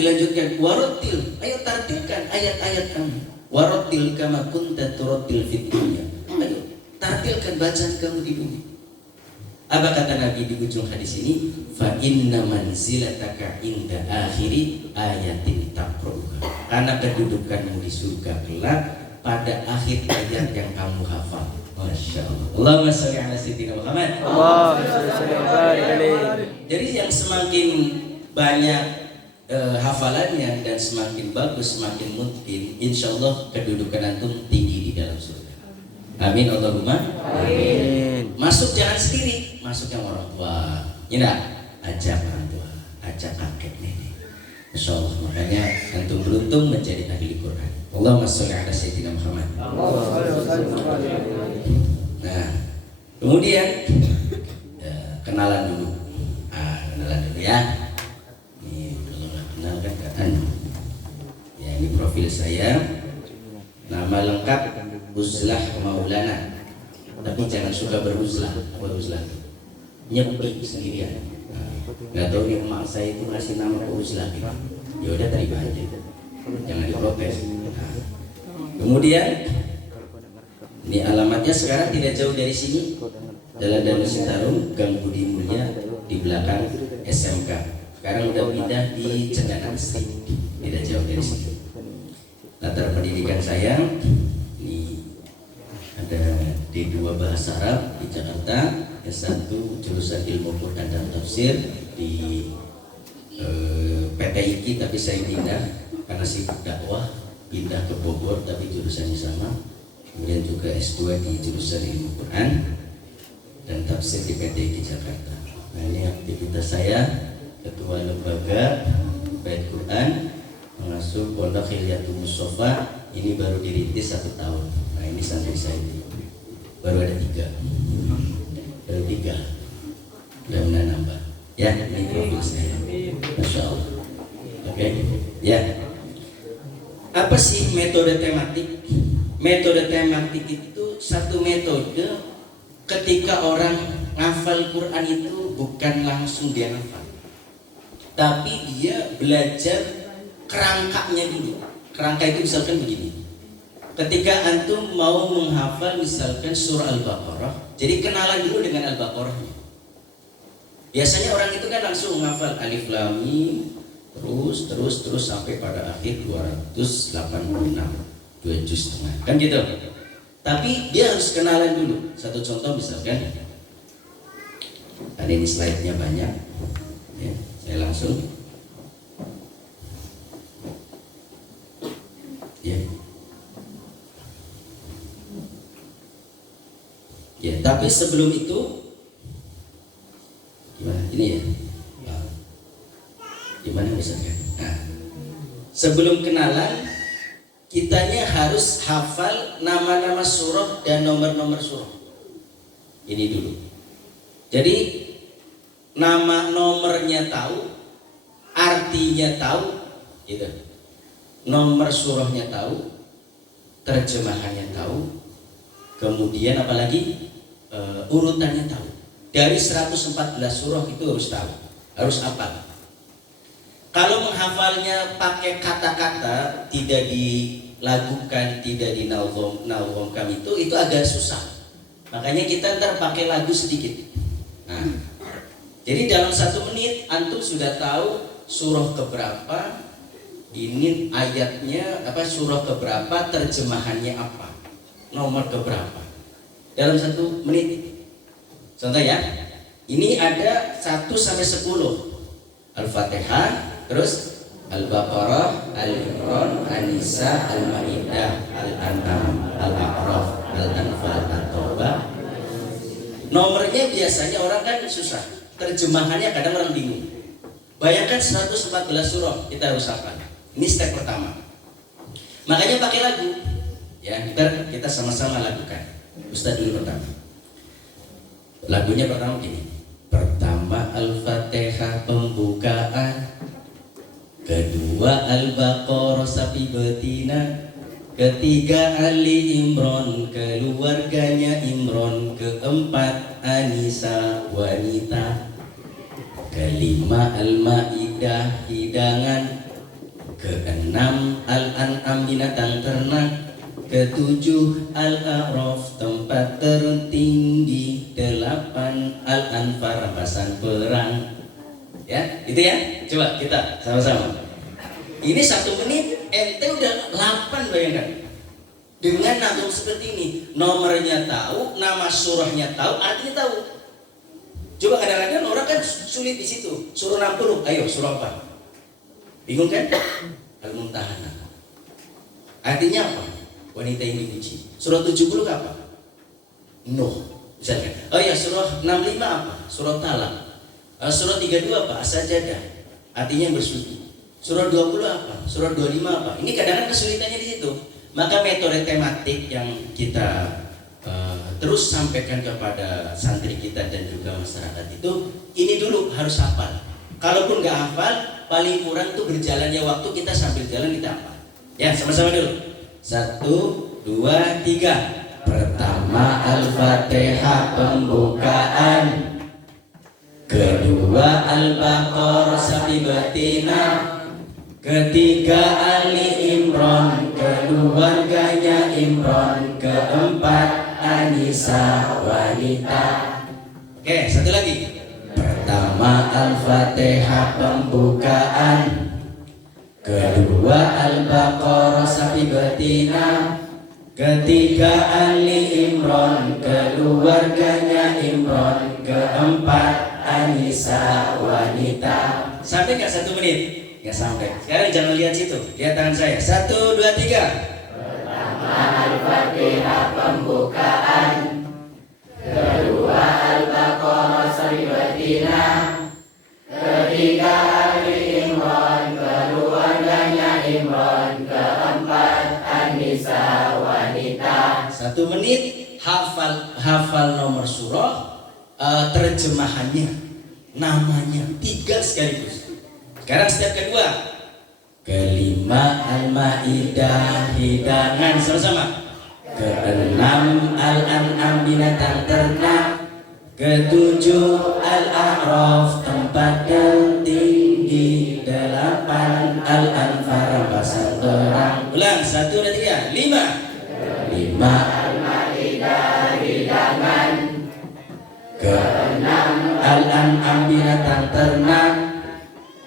dilanjutkan warattil, ayo tartilkan ayat-ayat kamu. Warattil kama kunta turattil fid dunya. Ayo tartilkan bacaan kamu di dunia. Apa kata Nabi di ujung hadis ini? Fa inna manzilataka inda akhiri ayatin taqra'uha. Karena kedudukanmu di surga kelak pada akhir ayat yang kamu hafal. Masya Allah. Allahumma sholli ala sayyidina Muhammad. Jadi yang semakin banyak hafalannya dan semakin bagus, semakin mungkin, insya Allah kedudukan antum tinggi di dalam surga. Amin Allahumma. Amin. Masuk jangan sendiri, masuk yang orang tua. Ya, ajak orang tua, ajak kakek nenek. Insya Allah, makanya antum beruntung menjadi ahli Quran. Allahumma sholli ala sayyidina Muhammad. Nah, kemudian kenalan dulu. Kenalan dulu ya. Ini kalau nggak kenal kan ya, ini profil saya. Nama lengkap Uzlah Maulana. Tapi jangan suka beruzlah. Apa uzlah? Nyepi sendirian. Nggak tahu nih emak saya itu ngasih nama ke uzlah. Ya udah terima aja. Jangan diprotes. Kemudian ini alamatnya sekarang tidak jauh dari sini, Jalan Danau Sentarum, Gang Budi Mulya, di belakang SMK. Sekarang udah pindah di Cendana Esti, tidak jauh dari sini. Latar pendidikan saya ini ada D2 Bahasa Arab di Jakarta, S1 jurusan Ilmu Quran dan Tafsir di PT IKI, tapi saya pindah karena sibuk dakwah, pindah ke Bogor tapi jurusannya sama. Kemudian juga S2 di jurusan Ilmu Quran dan Tafsir di PT IKI Jakarta. Nah, ini aktivitas saya, Ketua Lembaga Bait Quran Mengasuh Pondok Hilyatul Mustafa. Ini baru dirintis 1 tahun. Nah, ini santri saya ini baru ada 3. Baru 3. Mudah-mudahan nambah. Ya, ini profil saya. Masya Allah. Oke, ya. Apa sih metode tematik? Metode tematik itu satu metode ketika orang ngafal Quran itu bukan langsung dia ngafal, tapi dia belajar kerangkanya dulu. Kerangka itu misalkan begini. Ketika antum mau menghafal misalkan surah Al-Baqarah, jadi kenalan dulu dengan Al-Baqarahnya. Biasanya orang itu kan langsung menghafal Alif Lam Mim, terus sampai pada akhir 286, 2 juz setengah, kan gitu. Tapi dia harus kenalan dulu. Satu contoh misalkan, ada ini slide-nya banyak, ya, saya langsung, ya, ya. Tapi sebelum itu, gimana? Ini ya. Gimana misalkan? Nah, sebelum kenalan, kitanya harus hafal nama-nama surah dan nomor-nomor surah. Ini dulu. Jadi nama nomornya tahu, artinya tahu, gitu. Nomor surahnya tahu, terjemahannya tahu, kemudian apalagi urutannya tahu. Dari 114 surah itu harus tahu, harus hafal. Kalau menghafalnya pakai kata-kata, tidak dilagukan, tidak dinawwamkan, itu agak susah. Makanya kita ntar pakai lagu sedikit. Nah, jadi dalam 1 menit antum sudah tahu surah keberapa, ini ayatnya apa, surah keberapa, terjemahannya apa, nomor keberapa. Dalam 1 menit. Contoh ya, ini ada 1 sampai 10. Al-Fatihah, terus Al-Baqarah, Al-Imran, An-Nisa, Al-Maidah, Al-An'am, Al-A'raf, Al-Anfal, At-Taubah. Nomornya biasanya orang kan susah, terjemahannya kadang orang bingung. Bayangkan 114 surah kita harus hafal. Ini step pertama. Makanya pakai lagu. Ya, kita sama-sama lakukan. Ustaz dulu pertama. Lagunya pertama gini. Pertama Al-Fatihah pembukaan, kedua Al-Baqarah sapi betina, ketiga Ali Imran keluarganya Imran, keempat Anisa wanita, kelima Al-Maidah hidangan, keenam Al-An'am binatang ternak, ketujuh Al-A'raf tempat tertinggi, delapan Al-Anfal rampasan perang. Ya, itu ya. Coba kita sama-sama. Ini 1 menit, ente udah 8, bayangkan. Dengan nabung seperti ini, nomornya tahu, nama surahnya tahu, artinya tahu. Coba kadang-kadang orang kan sulit di situ. Surah 60, ayo surah apa? Bingung kan? Al-Mumtahanah. Artinya apa? Wanita yang dipuji. Surah 70 apa? Nuh, misalkan. Oh ya, surah 65 apa? Surah Talaq. Surah 32 apa? As-Sajdah. Artinya bersuci. Surah 20 apa? Surah 25 apa? Ini kadang-kadang kesulitannya di situ. Maka metode tematik yang kita terus sampaikan kepada santri kita dan juga masyarakat itu, ini dulu harus hafal. Kalaupun nggak hafal, paling kurang tuh berjalannya waktu kita sambil jalan kita hafal. Ya, sama-sama dulu. 1, 2, 3. Pertama Al-Fatihah pembukaan, kedua Al-Baqarah sampai betina, ketiga Ali Imran, keluarganya Imran, keempat Anisa wanita. Oke, satu lagi. Pertama Al-Fatihah pembukaan, kedua Al-Baqarah sampai betina, ketiga Ali Imran, keluarganya Imran, keempat Anisa wanita. Sampai nggak 1 menit? Nggak sampai. Sekarang jangan lihat situ, lihat tangan saya. 1, 2, 3. Pertama Al-Fatihah pembukaan, kedua Al-Baqarah sampai betina, ketiga Ali Imran, keluarganya Imran, keempat Anisa wanita. 1 menit hafal nomor surah, terjemahannya, namanya, 3 sekaligus. Sekarang step kedua. Kelima Al-Maidah hidangan, sama-sama. Keenam Al-An'am binatang ternak, ketujuh Al-A'raf tempat yang tinggi, delapan Al-Anfal rampasan perang. Ulang, 1, 2, 3. 5 Al-Maidah hidangan, keenam Al-An'am binatang ternak,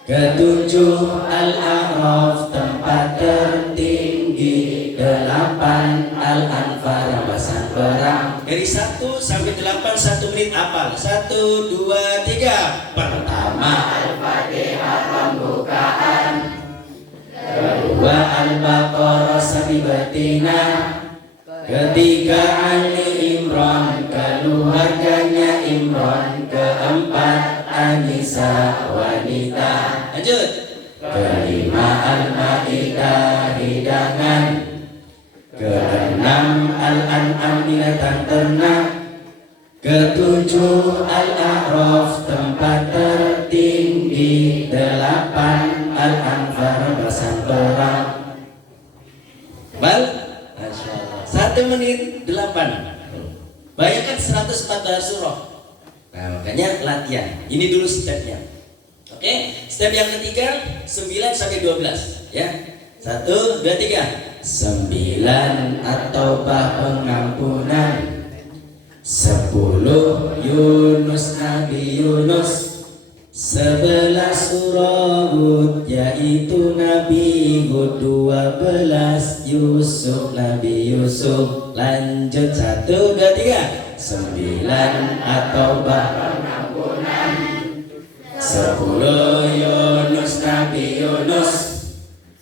ketujuh Al-A'raf tempat tertinggi, delapan Al-Anfal rampasan perang. Dari 1 sampai 8 1 menit hafal. 1, 2, 3. Pertama Al-Fatihah pembukaan, kedua Al-Baqarah sampai betina, ketiga Ali Imran, keluarganya Imran, keempat Anisa wanita. Lanjut. Kelima Al-Maidah hidangan, keenam Al-An'am binatang ternak, ketujuh Al-A'raf tempat tertinggi, delapan Al-Anfal rampasan perang. Bal? 1 menit 8. Bayangkan 114 surah. Nah, makanya latihan. Ini dulu stepnya. Oke, step yang ketiga 9 sampai 12 ya. 1, 2, 3. 9 At-Taubah pengampunan, 10 Yunus Nabi Yunus, 11 surah Hud yaitu Nabi Hud, 12 Yusuf Nabi Yusuf. Lanjut 1, 2, 3. 9 At-Taubah pengampunan, 10 Yunus Nabi Yunus,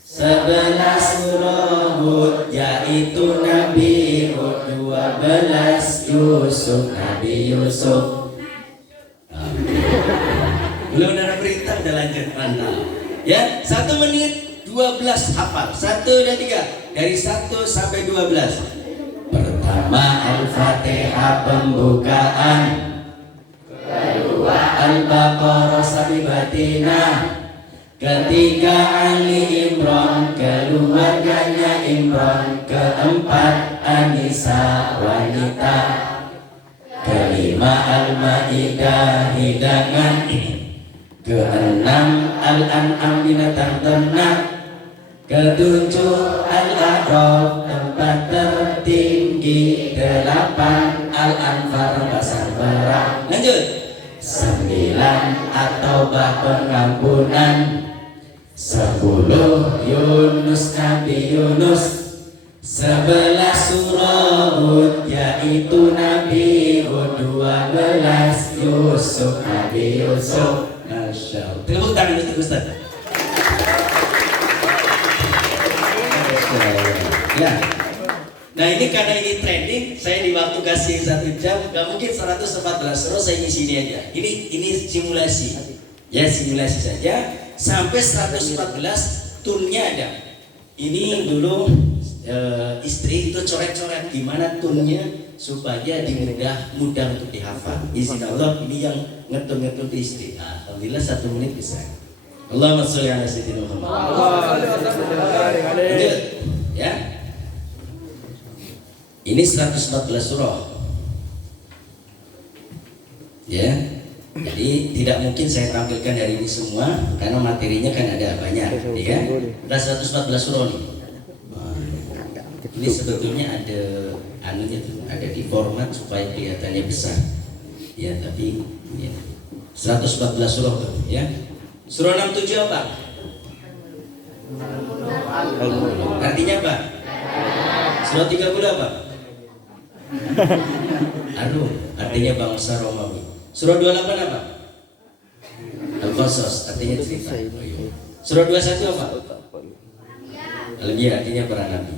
11 surah Hud yaitu Nabi Hud, 12 Yusuf Nabi Yusuf. Belum ada perintah udah lanjut, mantap. Ya, 1 menit 12 hafal. 1, 2, 3. Dari 1 sampai 12. Pertama Al-Fatihah pembukaan, kedua Al-Baqarah sampai betina, ketiga Ali Imran, keluarganya Imran, keempat Anisa wanita, kelima Al-Maidah hidangan, keenam Al-An'am binatang ternak, Ketujuh Al-A'raf tempat tertinggi. Delapan Al-Anfal pasar perang. Lanjut. Sembilan At-Taubah pengampunan. 10 Yunus Nabi Yunus. 11 surah Hud yaitu Nabi Hud. 12 Yusuf Nabi Yusuf. Masya Allah. Tepuk tangan untuk Ustaz. Ya. Nah ini karena ini trending, saya di waktu kasih 1 jam, gak mungkin 114 surah saya ngisi ini aja. Ini simulasi, ya simulasi saja. Sampai 114 tunnya ada. Ini dulu istri itu coret-coret gimana tunnya supaya mudah untuk dihafal. Izin Allah ini yang ngetun-ngetun di istri. Alhamdulillah 1 menit bisa. Allahumma sholli ala sayyidina Muhammad. Lanjut, ya. Ini 114 surah. Ya. Jadi tidak mungkin saya tampilkan hari ini semua karena materinya kan ada banyak, ya. Udah 114 surah nih. Ini sebetulnya ada anunya tuh, ada di format supaya kelihatannya besar. Ya, tapi ya. 114 surah tuh, ya. Surah 67 apa? Artinya apa? Surah 30 apa? Arum, artinya bangsa Romawi. Surah 28 apa? Al-Qasas, artinya cerita. Surah 21 apa? Al-Anbiya, artinya para nabi.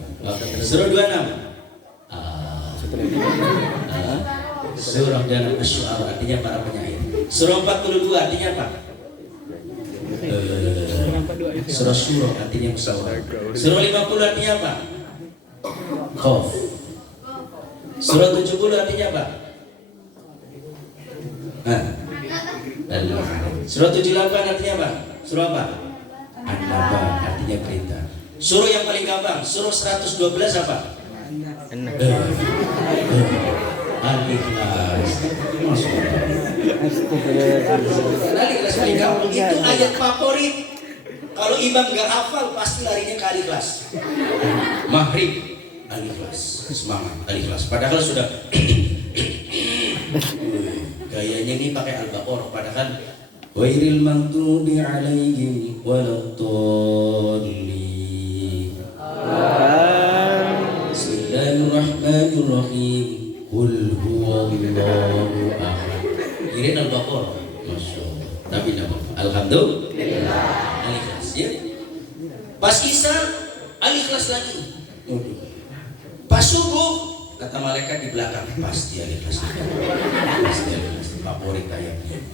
Surah 26 Surah dan Asy-Syu'ara, artinya para penyair. Surah 42 artinya apa? Surah Syura, artinya musyawarah. Surah 50 artinya apa? Qaf. Surah 70 artinya apa? Surah 78 artinya apa? Surah apa? An-Naba, artinya berita. Surah yang paling gampang, surah 112 apa? Al-Ikhlas. Al-Ikhlas paling gampang, itu ayat favorit. Kalau imam gak hafal pasti larinya ke Al-Ikhlas. Maghrib Al-Ikhlas, semangat Al-Ikhlas. Padahal sudah gayanya ini pakai Al-Baqarah. Padahal Ghairil maghdubi alaihim waladdallin. Bismillahirrahmanirrahim. Qul huwallahu ahad. Kirain Al-Baqarah. Masyaallah. Tapi nama alhamdulillah. Al-Ikhlas ya. Pas Isya Al-Ikhlas lagi. Pas subuh kata malaikat di belakang pasti Al-Ikhlas. Pasti Al-Ikhlas. Favorit ayatnya.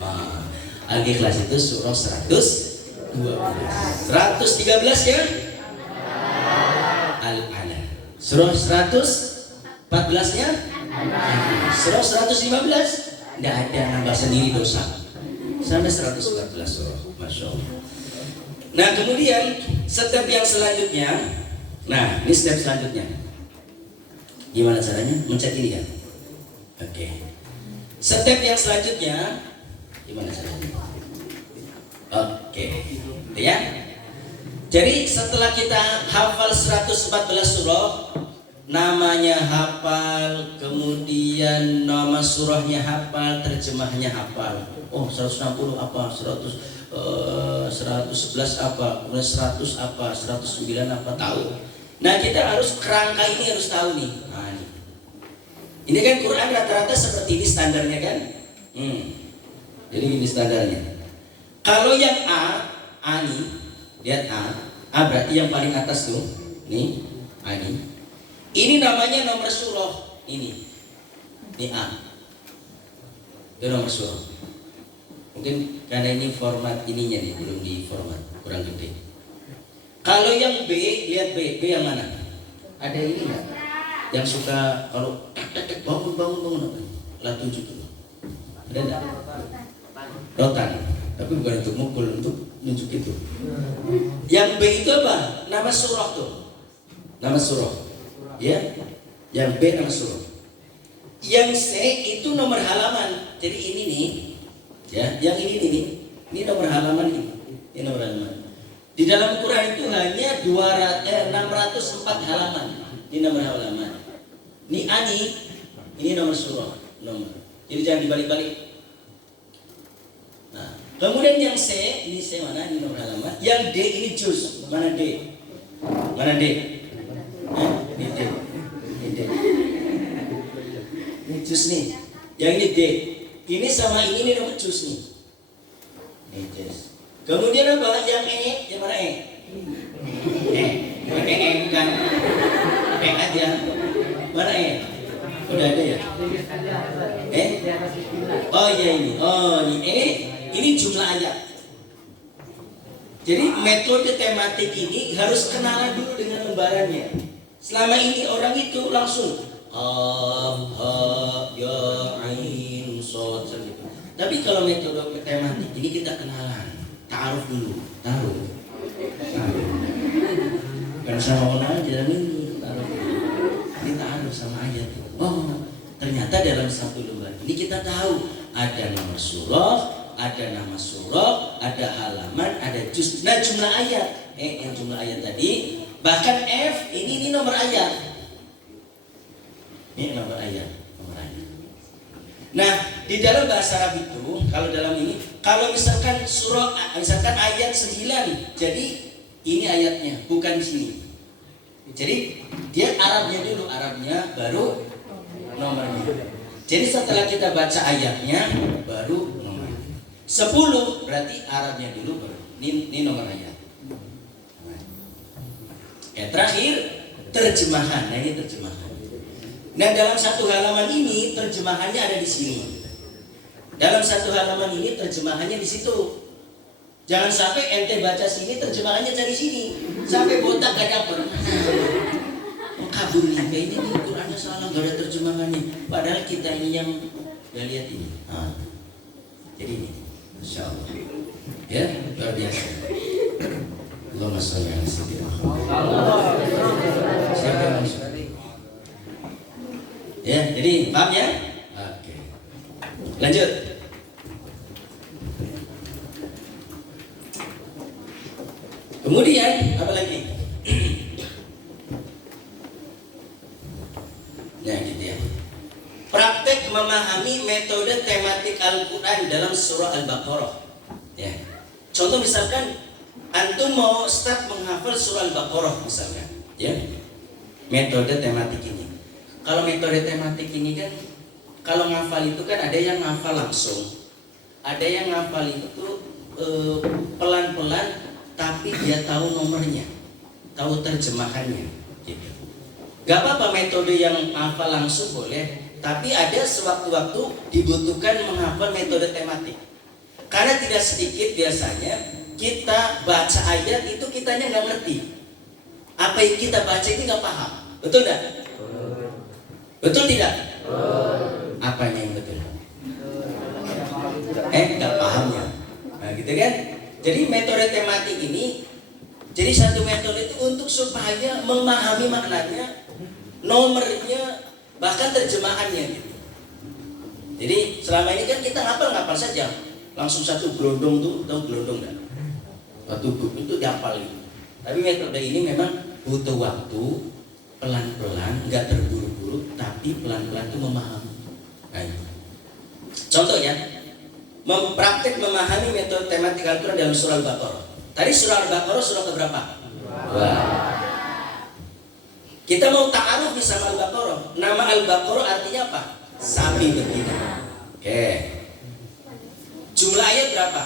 Al-Ikhlas itu surah 112. 113 ya? Al-Alaq. Surah 114-nya? Surah 115? Tidak ada, nambah sendiri dosa. Sampai 114 surah. Masya Allah. Nah kemudian step yang selanjutnya. Nah ini step selanjutnya. Gimana caranya? Mencet ini kan? Oke. Step yang selanjutnya gimana caranya? Oke. Ya. Jadi setelah kita hafal 114 surah, namanya hafal, kemudian nama surahnya hafal, terjemahnya hafal. Oh, 160 apa? 111 apa? Kemudian 100 apa? 109 apa? Tahu. Nah, kita harus kerangka ini harus tahu nih. Nah, ini kan Quran rata-rata seperti ini standarnya kan? Jadi ini standarnya. Kalau yang A nih, lihat A berarti yang paling atas tuh, nih, A ini. Ini namanya nomor surah, ini A. Itu nomor surah. Mungkin karena ini format ininya nih belum di format, kurang gede. Kalau yang B, lihat B yang mana? Ada ini nggak? Yang suka kalau bangun apa? Lah 7 tuh. Ada nggak? Rotan. Tapi bukan untuk mukul, untuk nunjuk itu. Yang B itu apa? Nama surah tuh. Nama surah. Ya. Yang B nama surah. Yang C itu nomor halaman. Jadi ini nih. Ya, yang ini nih. Ini nomor halaman ini. Ini nomor halaman. Di dalam Quran itu hanya 604 halaman. Ini nomor halaman. Ini ani, ini nomor surah, nomor. Jadi jangan dibalik-balik. Nah, kemudian yang C, ini C mana? Ini nomor halaman. Yang D ini juz. Mana D? Mana D? Ini D. Ini D. Ini juz nih. Yang ini D. Ini sama ini nomor juz nih. Ini juz. Kemudian apa? Yang E, yang mana E? Bukan E aja. Mana E? Udah ada ya? Oh iya ini. Oh ini E. Ini jumlah ayat. Jadi metode tematik ini harus kenalan dulu dengan lembarannya. Selama ini orang itu langsung ya ain shad gitu. Tapi kalau metode tematik ini kita kenalan, ta'aruf dulu, tahu. Bukan sama orang aja ini, ta'aruf. Ini ta'aruf sama ayat. Oh, ternyata dalam satu lembar ini kita tahu ada nama surah, ada nama surah, ada halaman, ada juz. Nah, jumlah ayat. Yang jumlah ayat tadi, bahkan F ini nomor ayat. Ini nomor ayat, nomor ayat. Nah, di dalam bahasa Arab itu, kalau dalam ini, kalau misalkan surah, misalkan ayat 9, jadi ini ayatnya, bukan di sini. Jadi dia Arabnya dulu, Arabnya baru nomornya. Jadi setelah kita baca ayatnya, baru nomornya. 10 berarti Arabnya dulu baru. Ini nomor ayat. Terakhir terjemahan. Nah ini terjemahan. Nah dalam satu halaman ini terjemahannya ada di sini. Dalam satu halaman ini terjemahannya di situ. Jangan sampai ente baca sini terjemahannya dari sini. Sampai botak gak dapet. Kabur nih, kayaknya ini Qurannya salah, gak ada terjemahannya. Padahal kita ini yang gak lihat ini. Jadi ini, Masya Allah. Ya, luar biasa. Allahumma sholli ala sayyidina Muhammad. Siapa yang masuk? Ya, jadi paham ya? Oke. Lanjut. Kemudian apa lagi? Nah gitu ya. Praktek memahami metode tematik Al-Quran dalam surah Al-Baqarah. Ya. Contoh misalkan antum mau start menghafal surah Al-Baqarah misalkan, ya. Metode tematik ini. Kalau metode tematik ini kan, kalau ngafal itu kan ada yang ngafal langsung, ada yang ngafal itu pelan-pelan, tapi dia tahu nomornya, tahu terjemahannya. Gitu. Gak apa-apa metode yang hafal langsung boleh, tapi ada sewaktu-waktu dibutuhkan menghafal metode tematik. Karena tidak sedikit biasanya kita baca ayat itu kitanya nggak ngerti. Apa yang kita baca ini nggak paham. Betul tidak? Betul tidak? Apanya yang betul? Nggak pahamnya. Nah gitu kan? Jadi metode tematik ini jadi satu metode itu untuk supaya memahami maknanya, nomornya, bahkan terjemahannya gitu. Jadi selama ini kan kita ngapal saja, langsung satu gelondong tuh, tahu gelondong enggak? Satu buku itu dihafal gitu. Tapi metode ini memang butuh waktu, pelan-pelan, nggak terburu-buru, tapi pelan-pelan tuh memahami. Nah, contoh ya, mempraktek memahami metode tematik Al-Quran dalam surah Al-Baqarah. Tadi surah Al-Baqarah surah keberapa? Kita mau ta'aruf di sama Al-Baqarah. Nama Al-Baqarah artinya apa? Sapi betina. Oke. Jumlah ayat berapa?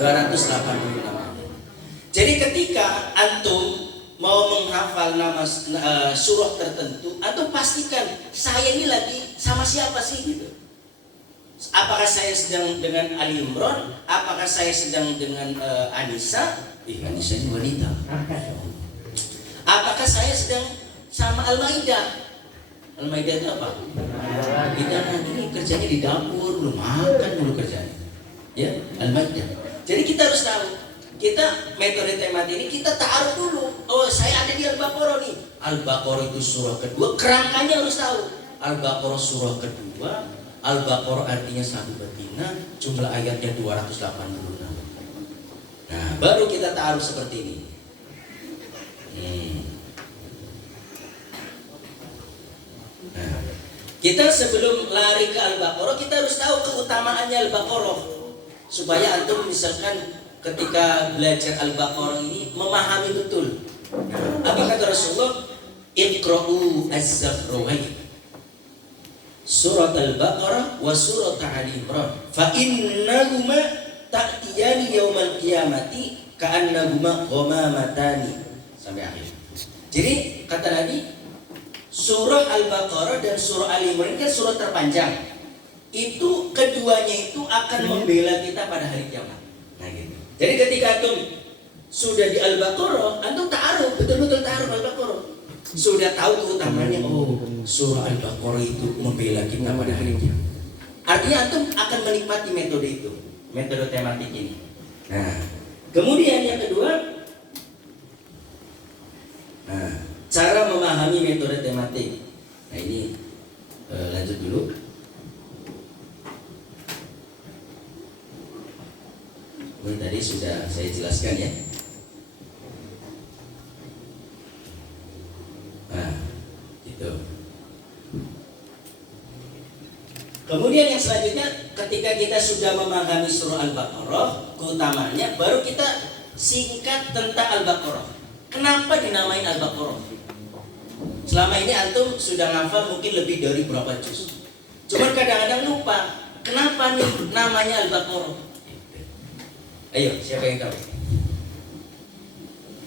286. Jadi ketika antum mau menghafal nama surah tertentu, atau pastikan saya ini lagi sama siapa sih gitu. Apakah saya sedang dengan Ali Imran? Apakah saya sedang dengan Anissa? Anissa ini wanita. Apakah saya sedang sama Al-Maidah? Al-Maidah itu apa? Kita ini kerjanya di dapur, belum makan dulu kerjanya. Ya, Al-Maidah. Jadi kita harus tahu. Kita metode tematik ini kita ta'aruf dulu. Oh, saya ada di Al-Baqarah nih. Al-Baqarah itu surah kedua. Kerangkanya harus tahu. Al-Baqarah surah kedua. Al-Baqarah artinya sapi betina. Jumlah ayatnya 286. Nah, baru kita taruh seperti ini. Nah, kita sebelum lari ke Al-Baqarah, kita harus tahu keutamaannya Al-Baqarah, supaya antum misalkan ketika belajar Al-Baqarah ini memahami betul. Apa kata Rasulullah? Iqra'u az-Zahrawain, surat Al-Baqarah wa surat Ali Imran, fa innahuma ta'tiyani yaumal qiyamati ka'annahuma ghamamatani, sampai akhir. Jadi kata Nabi, surah Al-Baqarah dan surah Ali Imran kan surah terpanjang. Itu keduanya itu akan membela kita pada hari kiamat. Nah gitu. Jadi ketika antum sudah di Al-Baqarah, antum ta'aruf, betul-betul ta'aruf Al-Baqarah. Sudah tahu keutamaannya, oh surah Al-Baqarah itu membela kita pada hari kiamat. Artinya antum akan menikmati metode itu, metode tematik ini. Nah, kemudian yang kedua, cara memahami metode tematik. Nah ini lanjut dulu. Ini tadi sudah saya jelaskan ya. Nah, gitu. Kemudian yang selanjutnya, ketika kita sudah memahami surah Al-Baqarah, keutamaannya, baru kita singkat tentang Al-Baqarah. Kenapa dinamain Al-Baqarah? Selama ini antum sudah ngafal mungkin lebih dari berapa juz. Cuman kadang-kadang lupa, kenapa nih namanya Al-Baqarah? Ayo, siapa yang tahu?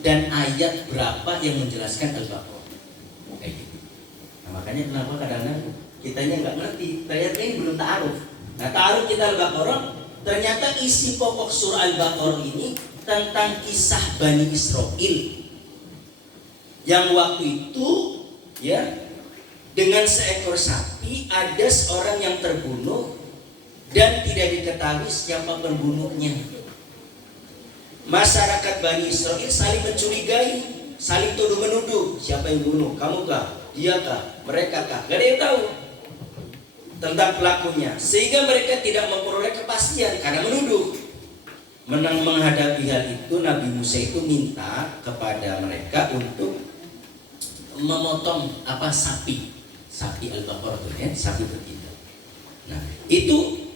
Dan ayat berapa yang menjelaskan Al-Baqarah? Nah, makanya kenapa kadang-kadang kitanya nggak ngerti, ternyata ini belum ta'aruf. Nah, ta'aruf kita Al-Baqarah, ternyata isi pokok surah Al-Baqarah ini tentang kisah Bani Israel yang waktu itu ya, dengan seekor sapi ada seorang yang terbunuh dan tidak diketahui siapa pembunuhnya. Masyarakat Bani Israel saling mencurigai, saling tuduh menuduh, siapa yang bunuh, kamu kah, dia kah, mereka kah, gak ada yang tahu tentang pelakunya, sehingga mereka tidak memperoleh kepastian karena menuduh. Menghadapi hal itu, Nabi Musa itu minta kepada mereka untuk memotong sapi Al-Baqarah itu ya, sapi betina. Nah, itu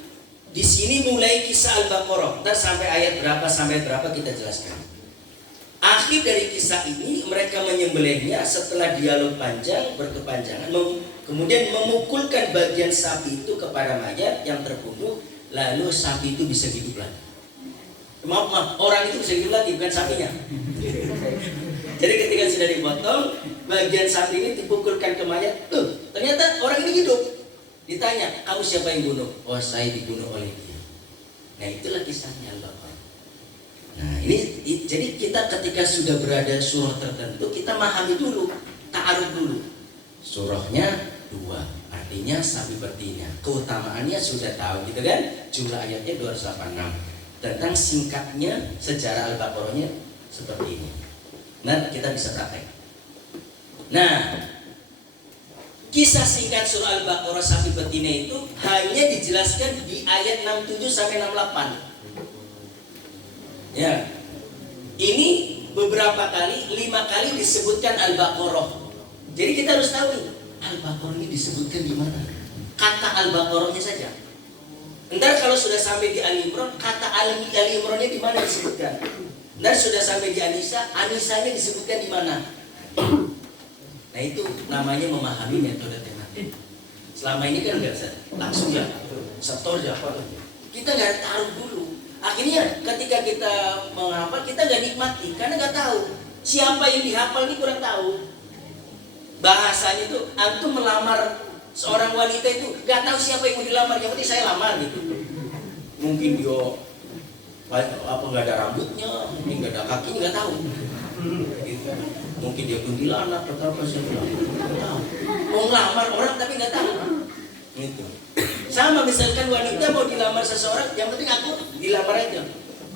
di sini mulai kisah Al-Baqarah. Ntar sampai ayat berapa sampai berapa kita jelaskan. Akhir dari kisah ini mereka menyembelihnya setelah dialog panjang berkepanjangan, kemudian memukulkan bagian sapi itu kepada mayat yang terbunuh, lalu sapi itu bisa hidup lagi. Maaf, orang itu bisa hidup lagi, bukan sapinya. Jadi ketika sudah dipotong, bagian sapi ini dipukulkan ke mayat, ternyata orang ini hidup. Ditanya, kamu siapa yang bunuh? Oh, saya dibunuh oleh dia. Nah, itulah kisahnya Al-Baqarah. Nah, ini jadi kita ketika sudah berada surah tertentu, kita memahami dulu, ta'aruf dulu. Surahnya 2, artinya sapi betina. Keutamaannya sudah tahu, gitu kan? Jumlah ayatnya 286. Tentang singkatnya sejarah Al-Baqarahnya seperti ini. Nah, kita bisa praktek. Nah, kisah singkat surah Al-Baqarah sapi betina itu hanya dijelaskan di ayat 67 sampai 68. Ya. Ini beberapa kali, 5 kali disebutkan Al-Baqarah. Jadi kita harus tahu nih, Al-Baqarah ini disebutkan di mana? Kata Al-Baqarahnya saja. Ntar kalau sudah sampai di Ali Imran, kata Ali Imrannya di mana disebutkan? Ntar sudah sampai di Anisa, Anisanya disebutkan di mana? Nah, itu namanya memahami metode tematik. Selama ini kan nggak langsung ya, setor ya, kita nggak taruh dulu. Akhirnya ketika kita menghafal, kita nggak nikmati karena nggak tahu siapa yang dihafal ini, kurang tahu. Bahasanya itu, antum melamar seorang wanita itu nggak tahu siapa yang mau dilamar, yang penting saya lamar gitu. Mungkin dia nggak ada rambutnya, mungkin nggak ada kakinya, nggak tahu. Gitu. Mungkin dia kuntilanak atau apa sih, nggak tahu. Mau ngelamar orang tapi nggak tahu. Gitu. Sama misalkan wanita mau dilamar seseorang, yang penting aku dilamar aja.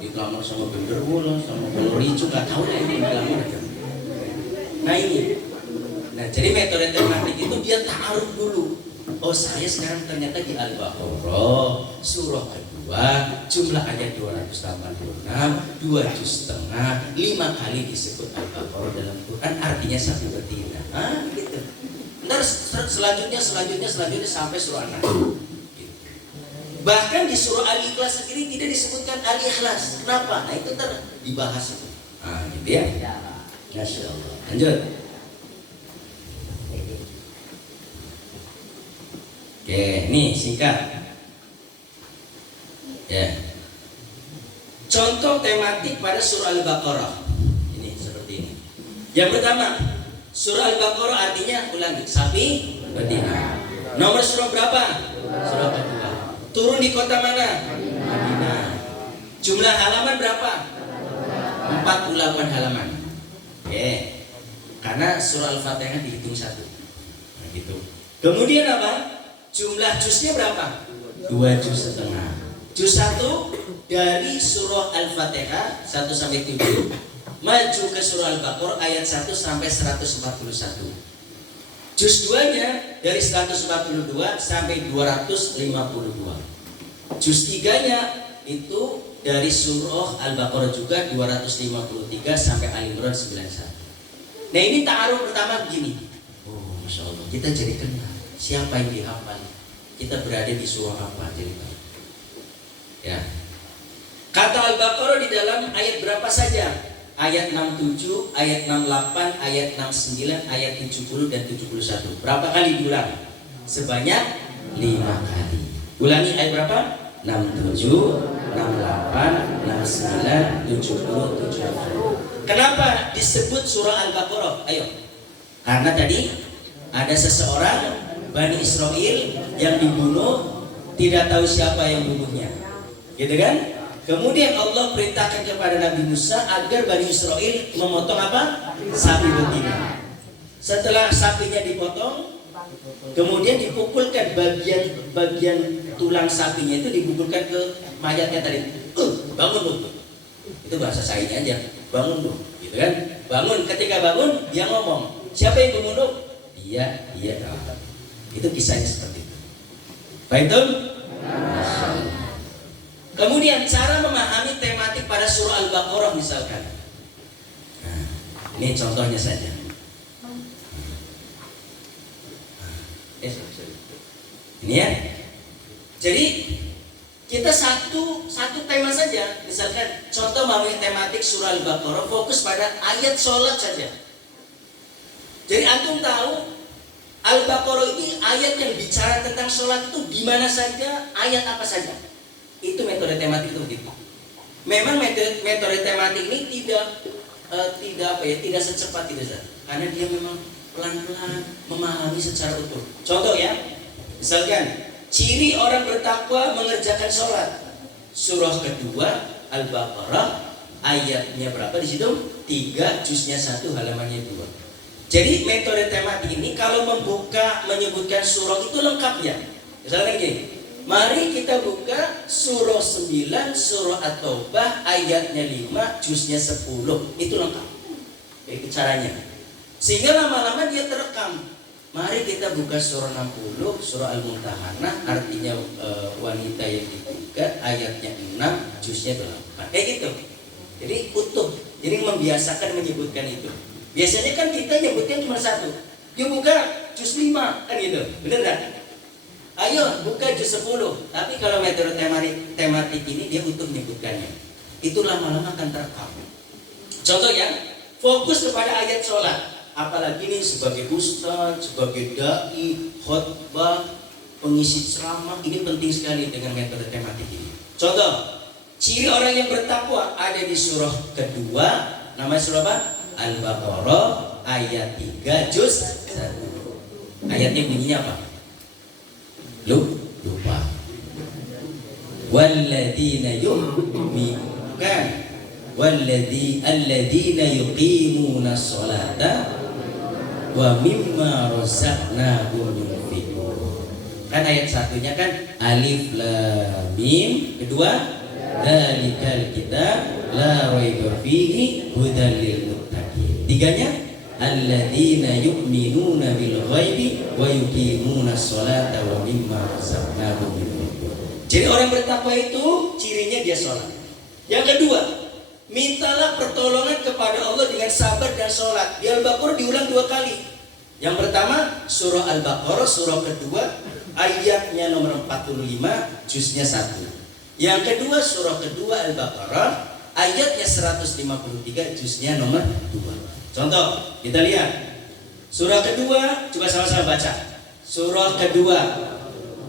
Dilamar sama genderuwo lah, sama kolor hijau, nggak tahu lah ini dilamar aja. Nah ini. Nah, jadi metode tematik itu dia taruh dulu. Oh saya sekarang ternyata di Al-Baqarah surah kedua, jumlah ayat 286, 2 juz setengah, 5 kali disebut Al-Baqarah dalam Quran, artinya sapi betina. Gitu. Ntar selanjutnya sampai surah An-Nas. Gitu. Bahkan di surah Al-Ikhlas sendiri tidak disebutkan Al-Ikhlas. Kenapa? Nah itu ntar dibahas itu. Gitu ya. Masya Allah. Lanjut. Oke, nih singkat. Ya. Contoh tematik pada surah Al-Baqarah. Ini seperti ini. Yang pertama, surah Al-Baqarah artinya ulangi, sapi betina. Nomor surah berapa? Surah kedua. Turun di kota mana? Madinah. Jumlah halaman berapa? 48 halaman. Oke. Karena surah Al-Fatihah dihitung satu. Nah, gitu. Kemudian apa? Jumlah juznya berapa? 2 juz setengah. Juz 1 dari surah Al-Fatihah 1 sampai 7. Maju ke surah Al-Baqarah ayat 1 sampai 141. Juz 2-nya dari 142 sampai 252. Juz 3-nya itu dari surah Al-Baqarah juga 253 sampai Al-Imran 91. Nah ini ta'aruf pertama begini. Oh Masya Allah, kita jadi kenal siapa yang dihafal, kita berada di surah apa jadi tahu. Ya. Kata Al-Baqarah di dalam ayat berapa saja? Ayat 67, ayat 68, ayat 69, ayat 70 dan 71. Berapa kali diulang? Sebanyak 5 kali. Ulangi ayat berapa? 67, 68, 69, 70, 71. Kenapa disebut surah Al-Baqarah? Ayo. Karena tadi ada seseorang Bani Israel yang dibunuh, tidak tahu siapa yang bunuhnya, gitu kan? Kemudian Allah perintahkan kepada Nabi Musa agar Bani Israel memotong apa? Sapi betina. Setelah sapinya dipotong, kemudian dipukulkan bagian tulang sapinya itu dipukulkan ke mayatnya tadi. Bangun dulu. Itu bahasa sainnya aja. Bangun dulu, gitu kan? Bangun. Ketika bangun, dia ngomong, siapa yang membunuh? Dia. Itu kisahnya seperti itu. Baik tuh? Kemudian cara memahami tematik pada surah Al-Baqarah misalkan. Nah, ini contohnya saja. Ini ya. Jadi kita satu tema saja. Misalkan contoh memahami tematik surah Al-Baqarah fokus pada ayat sholat saja. Jadi antum tahu Al-Baqarah ini ayat yang bicara tentang sholat itu di mana saja, ayat apa saja. Itu metode tematik itu begitu. Memang metode tematik ini tidak secepat itu Ustaz. Karena dia memang pelan-pelan memahami secara utuh. Contoh ya, misalkan ciri orang bertakwa mengerjakan sholat. Surah kedua Al-Baqarah ayatnya berapa di situ? 3, juznya 1, halamannya 2. Jadi metode tematik ini kalau menyebutkan surah itu lengkap ya. Misalkan gini, mari kita buka surah 9, surah At-Taubah ayatnya 5, juznya 10. Itu lengkap. Itu caranya. Sehingga lama-lama dia terekam. Mari kita buka surah 60, surah Al-Mumtahanah, artinya wanita yang digugat, ayatnya 6, juznya 8. Kayak gitu. Jadi utuh. Jadi membiasakan menyebutkan itu. Biasanya kan kita nyebutnya cuma satu. Yuk buka juz 5 kan gitu. Bener gak? Ayo buka juz 10. Tapi kalau metode tematik ini dia utuh menyebutkannya. Itu lama-lama akan terekam. Contoh ya, fokus kepada ayat sholat. Apalagi nih sebagai ustaz, sebagai dai, khutbah, pengisi ceramah, ini penting sekali dengan metode tematik ini. Contoh, ciri orang yang bertakwa ada di surah kedua, namanya surah apa? Al-Baqarah ayat 3 juz 1. Ayatnya bunyinya apa? Lupa. Walladzina yu'minun alladzina yuqimuna sholata wa mimma razaqnahum yunfiqun. Kan ayat satunya kan alif lam mim, kedua dzalikal kitab la raiba fihi hudal lil muttaqin. Tiganya alladzina yu'minuna bil ghaibi wa yuqimuna sholata wa mimma razaqnahum yunfiqun. Jadi orang bertakwa itu cirinya dia sholat. Yang kedua, mintalah pertolongan kepada Allah dengan sabar dan sholat. Di Al-Baqarah diulang 2 kali. Yang pertama surah Al-Baqarah, surah kedua, ayatnya nomor 45, juznya 1. Yang kedua surah kedua Al-Baqarah, ayatnya 153, juznya nomor 2. Contoh, kita lihat surah kedua, coba sama-sama baca. Surah kedua,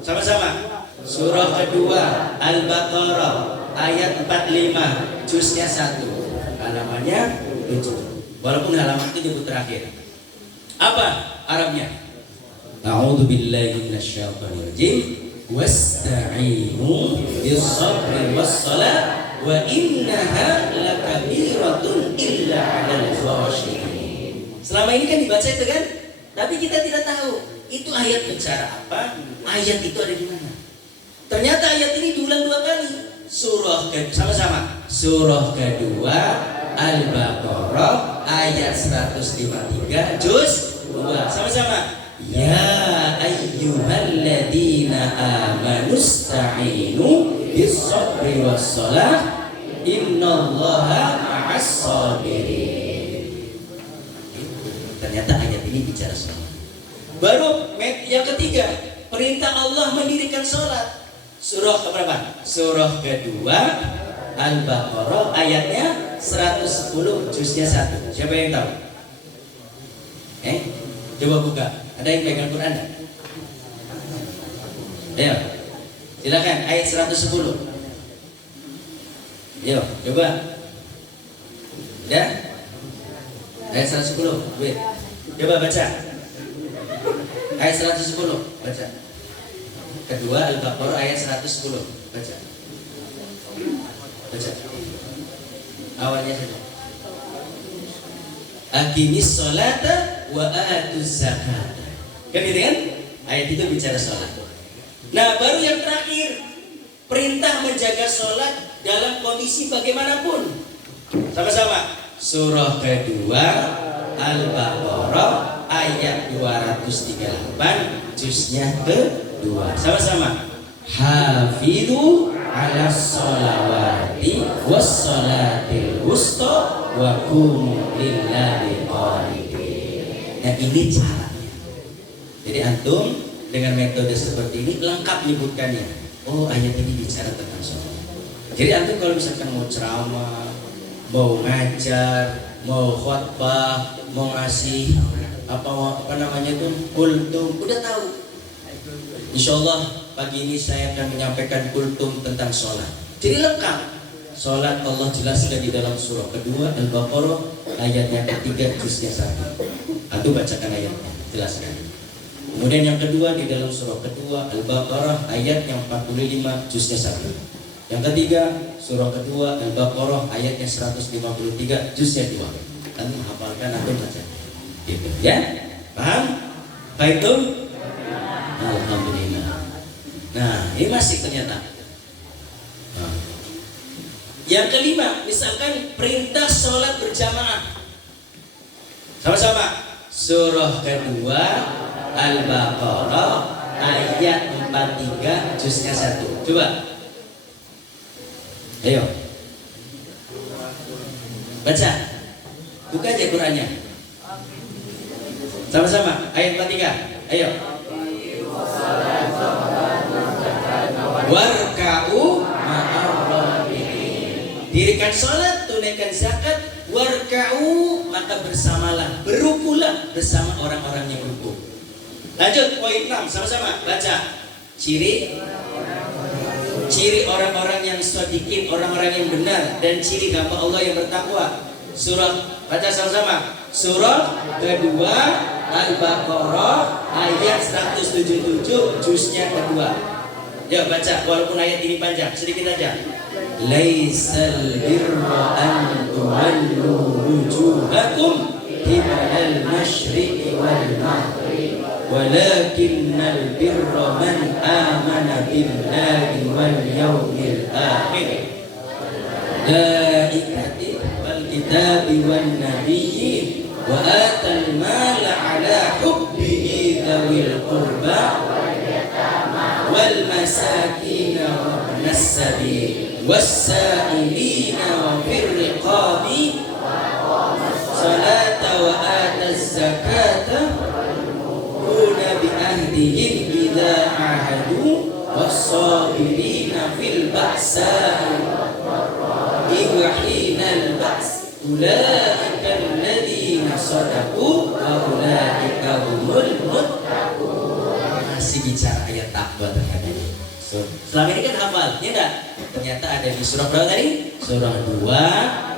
sama-sama. Surah kedua Al-Baqarah, ayat 45, juznya 1, halamannya 7. Walaupun halaman itu disebut terakhir. Apa Arabnya? A'udzu billahi minasyaitonir rajim. Wasta'inu bis-sabri was-salah wa innaha lakabiratun illa 'alal khashiyin. Selama ini kan dibaca itu kan, tapi kita tidak tahu itu ayat bicara apa, ayat itu ada di mana. Ternyata ayat ini diulang 2 kali. Surah kedua, sama-sama. Surah kedua Al-Baqarah ayat 153, juz 2. Sama-sama. Ya ayyuhalladzina amanu ista'inu bis-sabri was-salah innallaha ma'as-sabirin. Ternyata ayat ini bicara sholat. Baru yang ketiga, perintah Allah mendirikan sholat. Surah keberapa? Surah kedua Al-Baqarah ayatnya 110, juznya 1. Siapa yang tahu? Coba buka. Ada yang pegang Quran? Ayo, silakan ayat 110. Ayo, coba. Ya? Ayat 110. Wait. Coba baca. Ayat 110, baca. Kedua Al-Baqarah ayat 110, baca. Baca. Awalnya saja. Aqimis sholata wa atuz zakata. Kan gitu kan? Ayat itu bicara sholat. Nah, baru yang terakhir, perintah menjaga sholat dalam kondisi bagaimanapun. Sama-sama. Surah kedua Al-Baqarah ayat 238, juznya kedua. Sama-sama. Hafidhu 'alas sholawati was sholatil wusta wa qumu lillahi qanitin. Nah, ini caranya. Jadi antum dengan metode seperti ini lengkap menyebutkannya. Oh, ayat ini bicara tentang sholat. Jadi antum kalau misalkan mau ceramah, mau ngajar, mau khutbah, mau ngasih apa namanya itu kultum, udah tahu. Insyaallah pagi ini saya akan menyampaikan kultum tentang sholat. Jadi lengkap. Sholat Allah jelaskan di dalam surah kedua Al-Baqarah ayatnya ketiga, juznya 1. Antum bacakan ayatnya, jelaskan. Kemudian yang kedua di dalam surah kedua Al-Baqarah ayat yang 45, juznya 1. Yang ketiga surah kedua Al-Baqarah ayatnya 153, juznya 2. Antum hafalkan, antum baca. Gitu ya. Paham? Baik tuh? Alhamdulillah. Nah, ini masih ternyata. Nah. Yang kelima, misalkan perintah sholat berjamaah. Sama-sama. Surah kedua Al-Baqarah ayat 43, juznya 1. Coba. Ayo. Baca. Buka aja Qurannya. Sama-sama. Ayat 43. Ayo. Warka'u ma'ar-raki'in. Dirikan sholat, tunaikan zakat, warka'u, maka bersamalah, berukulah bersama orang-orang yang ruku. Lanjut poin 6, sama-sama baca. Ciri orang-orang yang shodiqin, orang-orang yang benar, dan ciri hamba Allah yang bertakwa. Surah, baca sama-sama. Surah kedua Al-Baqarah ayat 177, juznya kedua. Ya baca, walaupun ayat ini panjang, sedikit aja. Laisal birra an tuwallu wujuhakum qibalal masyriqi wal maghrib walakinnal birra man amana billahi wal yawmil akhir malaikati wal kitabi wan nabiyyin wa atal mal ala hubbihi dzawil qurba wal masakin wa ibnas sabil was-sa'ilina wa fir riqabi salata wa ataz zakata kuna bi ahdihim idza ahadu was-sabirina fil ba'sa'i wa hinal ba's ulaika alladziina shadaqu wa ulaika humul muttaqun. Masih bicara ayat takwa terhadap selama ini kan hafal, ya enggak? Ternyata ada di surah berapa tadi? Surah 2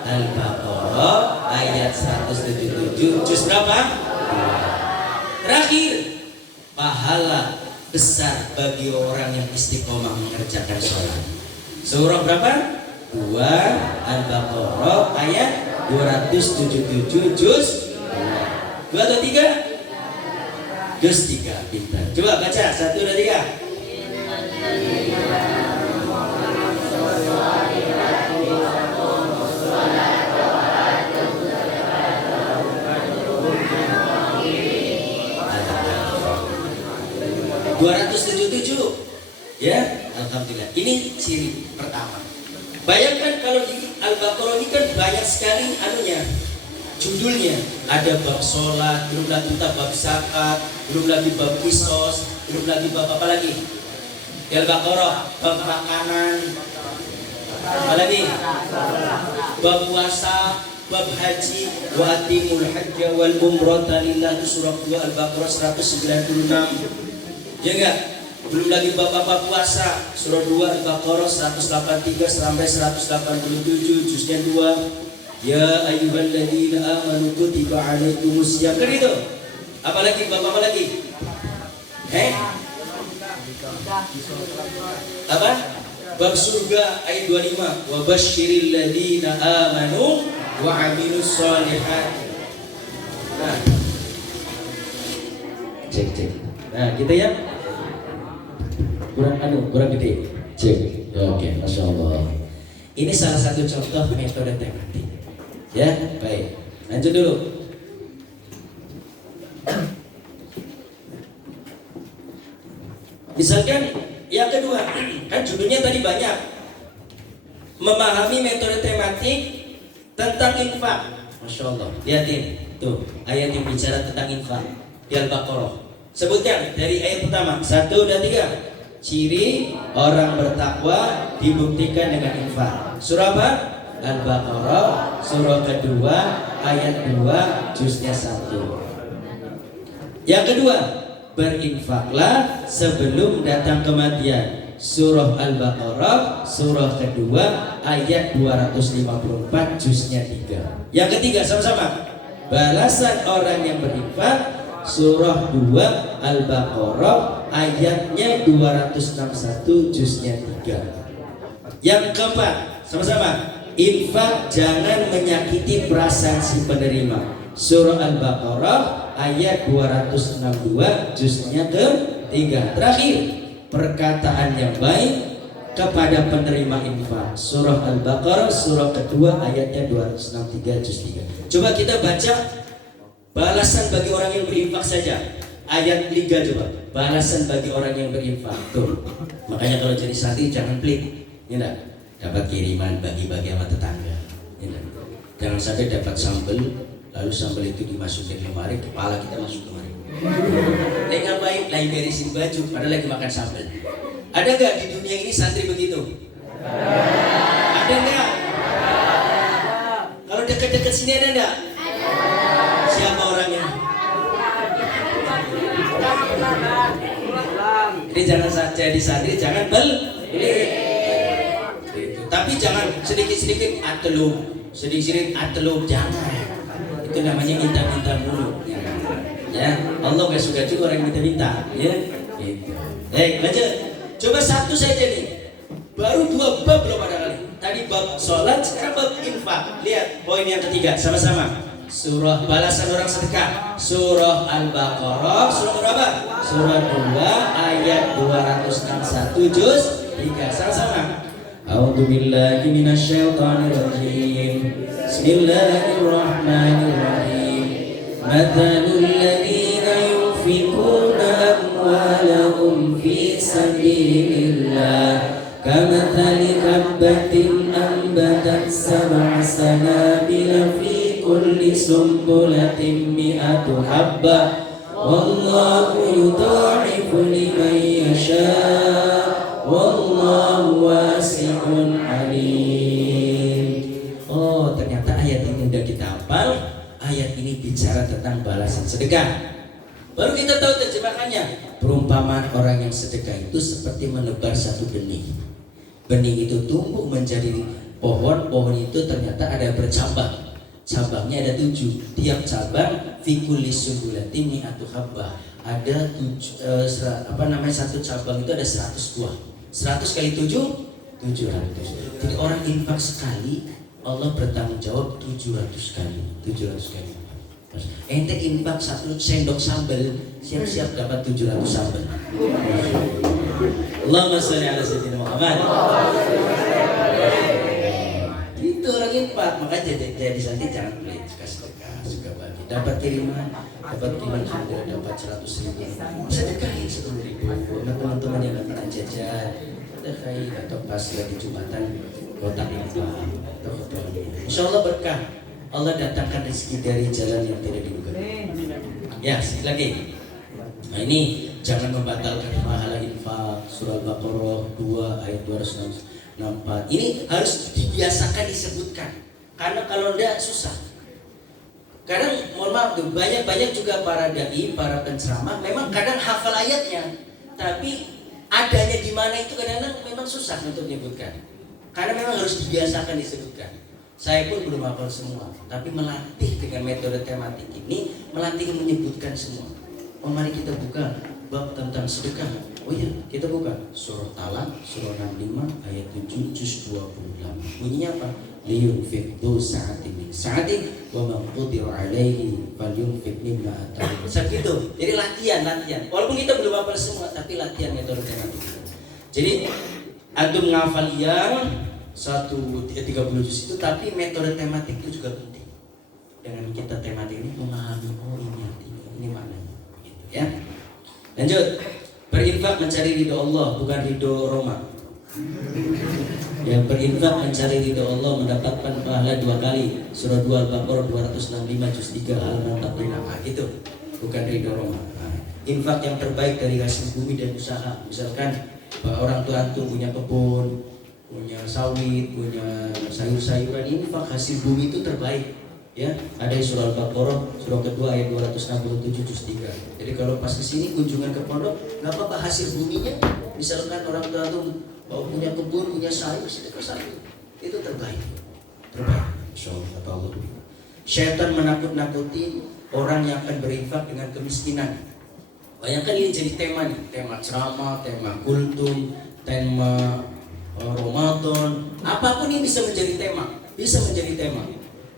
Al-Baqarah ayat 177. Juz berapa? 2. Terakhir, pahala besar bagi orang yang istiqomah mengerjakan sholat. Surah berapa? 2 Al-Baqarah ayat 277 juz 2 atau 3? Juz 3. Pintar. Coba baca 1, 2, 3. Ya, alhamdulillah. Ini ciri pertama. Bayangkan kalau di Al-Baqarah ini kan banyak sekali anunya, judulnya. Ada bab sholat, belum lagi bab zakat, belum lagi bab qisas, belum lagi bab apa lagi? Di Al-Baqarah bab makanan, apa lagi? Bab puasa, bab haji, wa atimul hajja wal umrata lillah, itu surah 2 Al-Baqarah 196. Ya enggak? Belum lagi bab-bab puasa, surah 2 Al-Baqarah 183 sampai 187 juznya 2. Ya ayyuhalladzina amanu kutiba alaikumus syiyam. Kan itu. Apalagi bab apa lagi? Apa? Bab surga ayat 25. Wa basyiril ladzina amanu wa 'amilus shalihat. Nah. Cek. Nah, kita ya. Kurang gede. Cek. Oke, Masya Allah. Ini salah satu contoh metode tematik. Ya, baik. Lanjut dulu. Misalkan yang kedua, kan judulnya tadi banyak. Memahami metode tematik tentang infak. Masya Allah. Lihatin, tuh ayat yang bicara tentang infak di Al-Baqarah. Sebutkan dari ayat pertama 1 dan 3. Ciri orang bertakwa dibuktikan dengan infak. Surah apa? Al-Baqarah surah kedua ayat 2 juznya 1. Yang kedua, berinfaklah sebelum datang kematian. Surah Al-Baqarah surah kedua ayat 254 juznya 3. Yang ketiga sama-sama, balasan orang yang berinfak. Surah 2 Al-Baqarah ayatnya 261 juznya 3. Yang keempat, sama-sama, infak jangan menyakiti perasaan si penerima. Surah Al-Baqarah ayat 262 juznya ke-3. Terakhir, perkataan yang baik kepada penerima infak. Surah Al-Baqarah surah kedua ayatnya 263 juz 3. Coba kita baca balasan bagi orang yang berinfak saja. Ayat 3 coba. Balasan bagi orang yang berinfak. Tuh. Makanya kalau jadi santri jangan pelit. Ya enggak? Dapat kiriman bagi-bagi sama tetangga. Ya enggak? Jangan sampai dapat sambal lalu sambal itu dimasukin lemari, kepala kita masuk lemari. Lagi ngapain? Lagi beresin baju padahal lagi makan sambal. Ada enggak di dunia ini santri begitu? Ada enggak? Kalau dekat-dekat sini ada enggak? Siapa orangnya? Jadi jangan jadi santri, jangan pelit. Tapi jangan sedikit-sedikit atelum, jangan. Itu namanya minta-minta mulu. Ya, Allah gak suka juga orang minta-minta. Ya, gitu. Baik, lanjut. Coba satu saja nih. Baru 2 bab belum ada kali. Tadi bab sholat, sekarang bab infak. Lihat poin yang ketiga, sama-sama. Surah balasan orang sedekah. Surah Al-Baqarah surah berapa? Surah 2 ayat 261 juz 3. Sama-sama. A'udzu billahi minasyaitonir rajim. Bismillahirrahmanirrahim. Mathalul ladzina yunfiquna amwalahum fi sabilillah kamathali habbatin ambatat sab'a sanabila fi kulli sumbulatin mi'atu habbah wallahu yudha'ifu liman yasha' wallahu wasi'un alim. Oh, ternyata ayat ini udah kita hafal. Ayat ini bicara tentang balasan sedekah. Baru kita tahu terjemahannya. Perumpamaan orang yang sedekah itu seperti menebar satu benih. Benih itu tumbuh menjadi pohon. Pohon itu ternyata ada bercabang. Cabangnya ada 7. Tiap cabang fikuli sumbulatin mi'atu habbah. Ada satu cabang itu ada 100 buah. 100 kali 7 700. Jadi orang infak sekali, Allah bertanggung jawab 700 kali. 700 kali. Ente infak 1 sendok sambal, siap-siap dapat 700 sambal. Allahumma sholli ala sayyidina Muhammad. Itu orang infak, makanya jadi nanti jangan pelit, suka bagi. Dapat kiriman sudah dapat 100.000. Sedekahin 10.000. Teman-teman yang dapat jajan, sedekahin atau pas lagi Jumatan kotak infak. Insyaallah berkah. Allah datangkan rezeki dari jalan yang tidak diduga. Ya, sekali lagi. Nah, ini jangan membatalkan pahala infak. Surah Al-Baqarah 2 ayat 264. Ini harus dibiasakan disebutkan. Karena kalau tidak susah. Kadang mohon maaf tuh, banyak juga para dai, para penceramah memang kadang hafal ayatnya, tapi adanya di mana itu kadang-kadang memang susah untuk menyebutkan. Karena memang harus dibiasakan disebutkan. Saya pun belum hafal semua, tapi melatih dengan metode tematik ini, melatih menyebutkan semua. Oh, mari kita buka bab tentang sedekah. Oh iya, kita buka surah Talaq, surah 65 ayat 7 juz 28. Bunyinya apa? Liyunfiq dzu sa'atin min sa'ati wa man qudira 'alaihi falyunfiq mimma ataahu. Segitu. Jadi latihan. Walaupun kita belum hafal semua, tapi latihan metode tematik. Jadi antum ngafal yang 30 juz itu, tapi metode tematik itu juga penting. Dengan kita tematik ini memahami, oh ini artinya, ini maknanya, gitu ya. Lanjut, berinfak mencari ridho Allah, bukan ridho Roma. Yang berinfak mencari ridho Allah mendapatkan pahala 2 kali. Surah 2 Al-Baqarah 265 juz 3 halaman 45. Itu bukan ridho Roma. Nah, infak yang terbaik dari hasil bumi dan usaha. Misalkan orang tua antum punya kebun, punya sawit, punya sayur-sayuran, infak hasil bumi itu terbaik. Ya, ada di surah Al-Baqarah surah kedua ayat 267 juz 3. Jadi kalau pas kesini kunjungan ke pondok, nggak apa-apa hasil buminya. Misalkan orang tua tuh punya kebun, punya sayur, sedekah sayur, itu terbaik. Insyaallah. Syaitan menakut-nakuti orang yang akan berinfak dengan kemiskinan. Bayangkan ini jadi tema nih, tema ceramah, tema kultum, tema Ramadan, apapun ini bisa menjadi tema,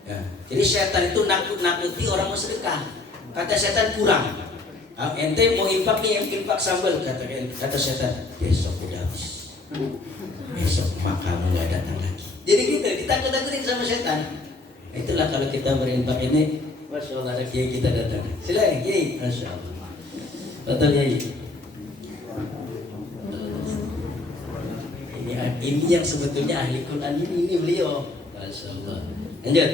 Ya. Jadi setan itu nakut-nakuti orang mau sedekah. Kata setan kurang. Ente mau infak nih, yang infak sambal, kata setan. Besok udah habis. Besok makamu nggak datang lagi. Jadi gitu, ditakut-takutin sama setan. Itulah kalau kita berinfak ini, masya Allah, ada kiai kita datang. Silakan kiai, masya Allah. Betul kiai. Ini yang sebetulnya ahli Quran ini beliau. Masya Allah. Lanjut.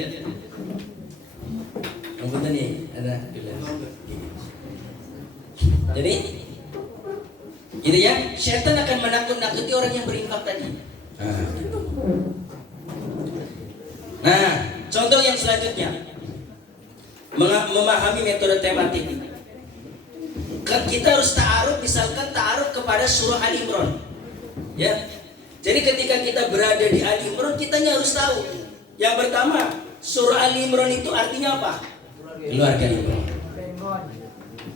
Anggota nih, ada jadi itu ya, syaitan akan menakut-nakuti orang yang berinfak tadi. Nah, contoh yang selanjutnya, memahami metode tematik. Kita harus ta'aruf, misalkan ta'aruf kepada surah Ali Imran. Ya. Jadi ketika kita berada di Ali Imran, kitanya harus tahu. Yang pertama, surah Ali Imran itu artinya apa? Keluarga Imran.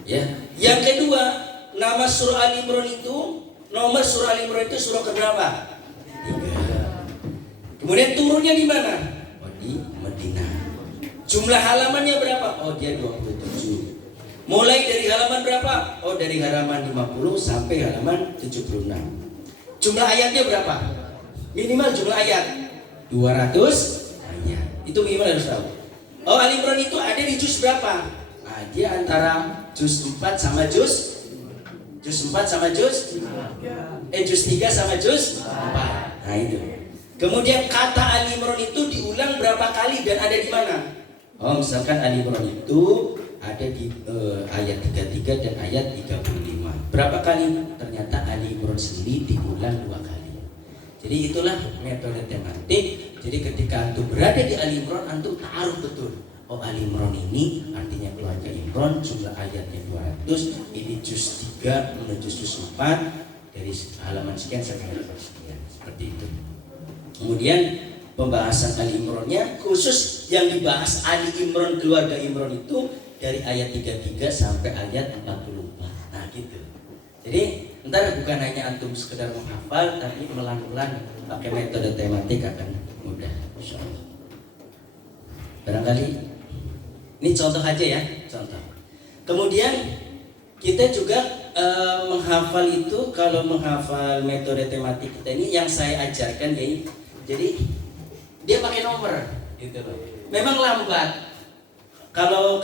Ya. Yang kedua, nama surah Ali Imran itu, nomor surah Ali Imran itu surah keberapa? 3. Kemudian turunnya di mana? Oh, di Madinah. Jumlah halamannya berapa? Oh, dia 27. Mulai dari halaman berapa? Oh, dari halaman 50 sampai halaman 76. Jumlah ayatnya berapa? Minimal jumlah ayat 200 ayat. Itu minimal harus tahu. Oh, Ali Imran itu ada di juz berapa? Nah, Nah, dia antara juz 4 sama juz 4 sama juz 3 sama juz 4. Nah itu. Kemudian kata Ali Imran itu diulang berapa kali dan ada di mana? Oh, misalkan Ali Imran itu ada di ayat 33 dan ayat 35. Berapa kali? Ternyata Ali Imran sendiri diulang 2 kali. Jadi itulah metode tematik. Jadi ketika antum berada di Ali Imran, antum taruh betul. Oh, Ali Imran ini artinya keluarga Imran, jumlah ayatnya 200, ini juz 3 menuju juz 4, dari halaman sekian sampai halaman sekian, seperti itu. Kemudian pembahasan Ali Imrannya khusus yang dibahas Ali Imran keluarga Imran itu dari ayat 33 sampai ayat 44. Nah gitu. Jadi ntar bukan hanya antum sekedar menghafal, tapi melan-melan pakai metode tematik akan mudah, insya Allah. Barangkali ini contoh aja ya, contoh. Kemudian kita juga menghafal itu, kalau menghafal metode tematik kita ini yang saya ajarkan ya. Jadi dia pakai nomor, gitu loh. Memang lambat. Kalau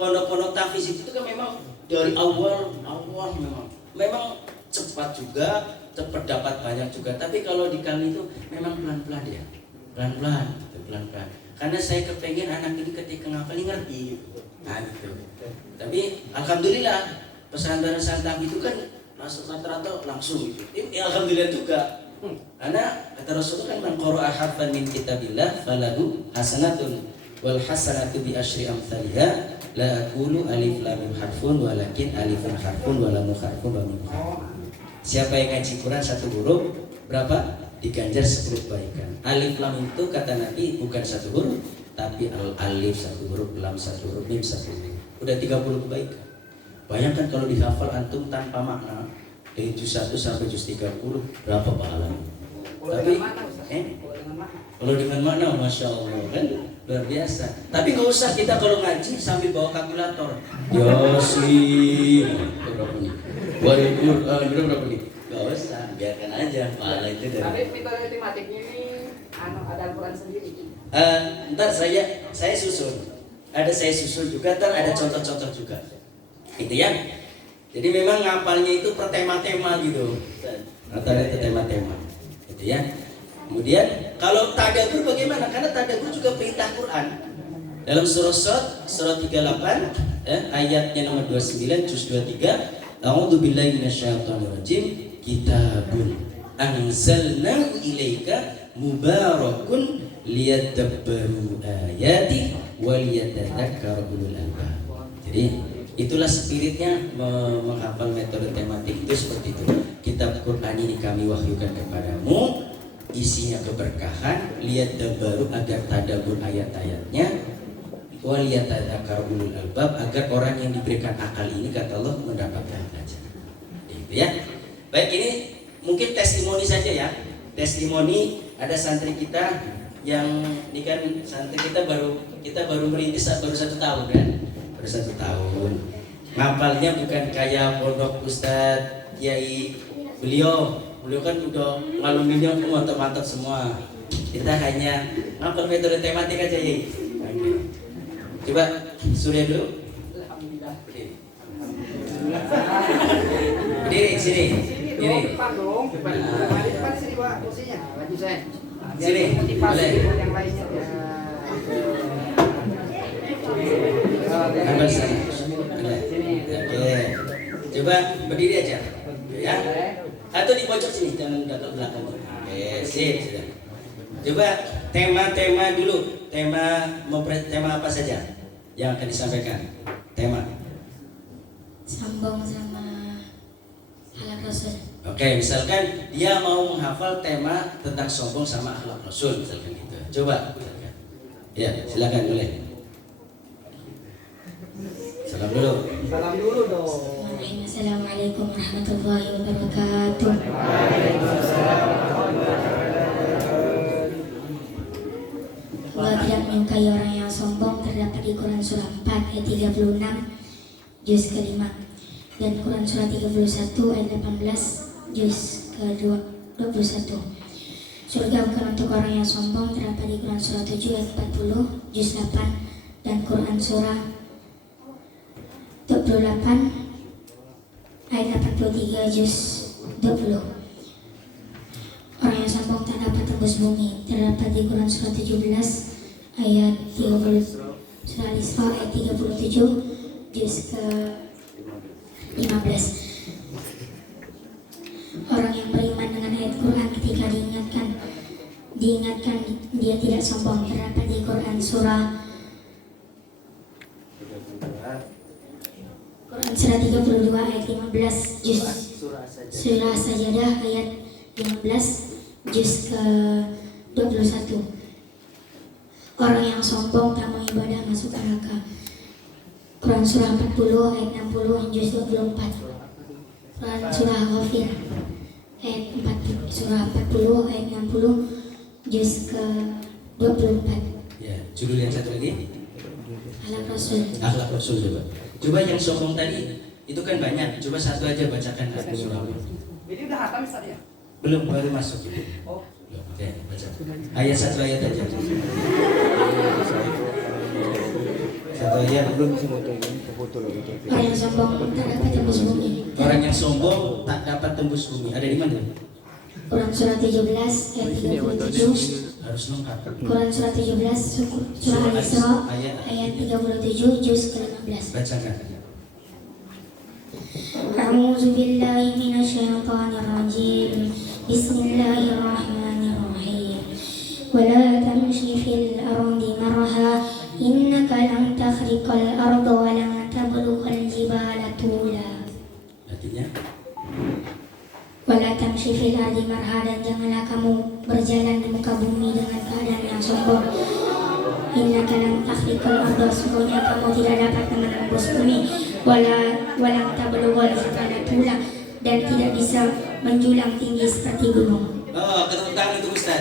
pondok-pondok tahfiz itu kan memang dari awal memang cepat juga, cepat dapat banyak juga. Tapi kalau di kami itu memang pelan-pelan ya, pelan-pelan. Karena saya kepengen anak ini ketika ngapalin ngerti. Nah gitu. Tapi alhamdulillah pesantren tahfiz itu kan rata-rata langsung gitu. Ini alhamdulillah juga. Karena kata Rasulullah kan man qara'a harfan min kitabillah falahu hasanatun wal hasanatu bi asyri amsalha la aqulu alif lam mim harfun walakin alifun harfun wa lam harfun wa mim harfun. Siapa yang ngaji Quran 1 huruf berapa? Diganjar 10 kebaikan. Alif lam itu kata Nabi bukan 1 huruf, tapi alif 1 huruf, lam 1 huruf, mim 1 huruf. Udah 30 kebaikan. Bayangkan kalau dihafal antum tanpa makna dari juz 1 sampai juz 30 berapa pahalanya? Tapi kalau dengan makna masya Allah kan luar biasa. Tapi nggak usah kita kalau ngaji sambil bawa kalkulator. Yasin berapa nih? Wal Quran berapa nih? Gak usah, biarkan aja pahala itu dari. Tapi metode tematiknya ini ada Al-Quran sendiri. Ntar saya susun. Ada saya susun juga, ntar ada contoh-contoh juga. Gitu ya. Jadi memang ngapalnya itu per tema-tema gitu. Rata-rata tema-tema. Gitu ya. Kemudian kalau tadabbur bagaimana? Karena tadabbur juga perintah Quran. Dalam surah surah 38 ayatnya nomor 29 juz 23, A'udzu billahi minasyaitonir rajim. Kitabun anzalnahu ilaika mubarakun liyadabbaru ayati wa liyatadzakkara ulul albab. Jadi itulah spiritnya menghafal metode tematik itu seperti itu. Kitab Quran ini kami wahyukan kepadamu, isinya keberkahan, liyadabbaru agar tadabbur ayat-ayatnya, wa liyatadzakkara ulul albab agar orang yang diberikan akal ini kata Allah mendapatkan pelajaran. Gitu ya. Baik, ini mungkin testimoni saja ya. Testimoni ada santri kita yang ini kan santri kita baru merintis baru 1 tahun kan. Baru 1 tahun. Ngapalnya bukan kayak pondok Ustadz Kiai beliau kan udah ngaluminnya mantap-mantap semua. Kita hanya ngapal metode tematik aja ya. Coba Surya dulu. Alhamdulillah. Berdiri sini. Ini. Depan dong, depan sini Pak, kursinya. Lagi saya. Sini. Motivasi Boleh. yang lainnya. Ambil sana. Oke. Coba berdiri aja. Ya. Atau di pojok sini, jangan dekat belakang. Oke, sip, sudah. Coba tema dulu. Tema apa saja yang akan disampaikan? Tema. Sambung sama akhlak Rasul. Oke, misalkan dia mau menghafal tema tentang sombong sama akhlak Rasul, misalkan gitu. Coba, misalkan. Ya, silakan boleh. Salam dulu. Salam dulu dong. Assalamualaikum warahmatullahi wabarakatuh. Allah tidak menyukai orang yang sombong, terdapat di Quran surah 4 ayat 36 juz ke-5 dan Quran surah 31 ayat 18 juz ke-21. Surga bukan untuk orang yang sombong, terdapat di Quran surah 7 ayat 40 juz 8 dan Quran surah ayat 83 juz 20. Orang yang sombong tak dapat tembus bumi, terdapat di Quran surat 17 ayat 30, surah Al-Isra ayat 37 juz ke 15. Orang yang beriman dengan ayat Quran ketika diingatkan dia tidak sombong, terdapat di Quran surat 32 ayat 15 juz surah Sajadah ayat 15 juz ke 21. Orang yang sombong tak mau ibadah masuk neraka. Quran surah 40 ayat 60 juz 24. Quran surah Ghafir ayat 40, surah 40 ayat 60 juz ke 24. Ya, judul yang satu lagi. Akhlak Rasul. Akhlak Rasul coba. Coba yang sombong tadi itu kan banyak. Coba satu aja bacakan aku surah. Jadi udah hatam Ustaz ya? Belum, baru masuk itu. Oh. Oke, baca. Ayat satu ayat aja. Satu ayat. Orang yang sombong tak dapat tembus bumi. Orang yang sombong tak dapat tembus bumi. Ada di mana? Quran surah 17 ayat 37. Harus lengkap. Quran surah 17 surah Al-Isra ayat 37 juz ke-15. Bacakan. A'udzu billahi minasyaitonir rajim. Bismillahirrahmanirrahim. Wa la tamshi fil ardi marha innaka lan takhriqal arda wa lan tablughal jibala tula. Artinya? Wala tamshi fil ardi marha, dan janganlah kamu berjalan di muka bumi dengan keadaan yang sombong. Innaka lan takhriqal arda, sesungguhnya kamu tidak dapat menembus bumi. Walang tablughal jibala tula, dan tidak bisa menjulang tinggi seperti gunung. Oh, tepuk tangan untuk Ustaz.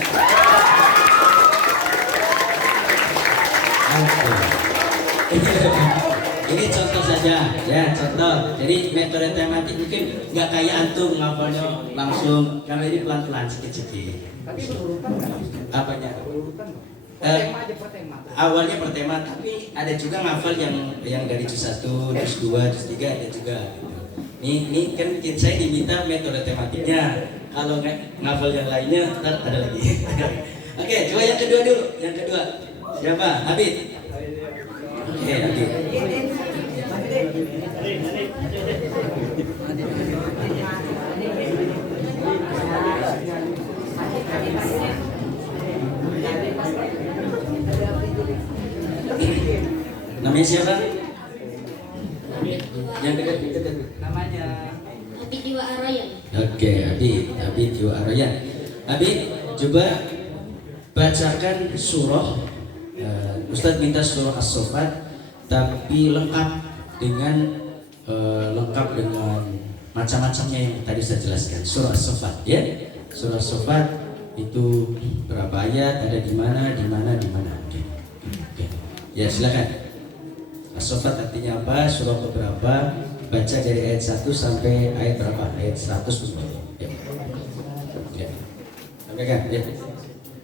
Ini contoh saja, ya contoh. Jadi metode tematik mungkin nggak kayak antum ngapalnya langsung, karena ini pelan-pelan sedikit-sedikit. Tapi berurutan kan? Apanya? Berurutan. Per tema aja per tema. Awalnya per tema, tapi ada juga ngafal yang dari juz 1, juz 2, juz 3 ada juga. Ini kan saya diminta metode tematiknya. Kalau nggak ngafal yang lainnya, ntar ada lagi. Oke, coba yang kedua dulu. Yang kedua, siapa? Habib. Oke, Habib. Namanya siapa? Yang dekat. Namanya Habib Jiwa Arayan. Oke, Habib Jiwa Arayan. Habib, coba bacakan surah. Ustadz minta surah As-Saffat, tapi lengkap dengan macam-macamnya yang tadi saya jelaskan. Surah As-Saffat, ya. Surah As-Saffat itu berapa ayat? Ada di mana? Oke. Ya, silakan. As-Saffat artinya apa? Surah keberapa? Baca dari ayat 1 sampai ayat berapa? Ayat 100 semuanya. Ya. Sampaikan, ya.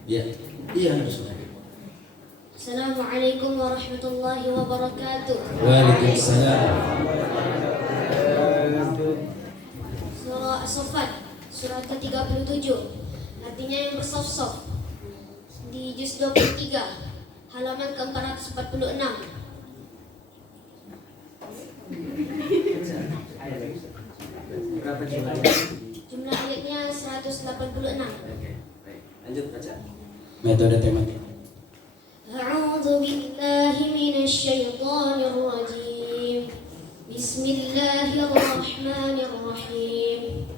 Ya. Iya, harus. Assalamualaikum warahmatullahi wabarakatuh. Waalaikumsalam. Surah As-Saffat, surah ke-37, artinya yang bersof-sof, di juz 23, halaman ke-446. Berapa jumlahnya? Jumlah ayatnya 186. Lanjut baca. Metode tematik. A'udzu billahi minasyaitonir rajim. Bismillahirrahmanirrahim.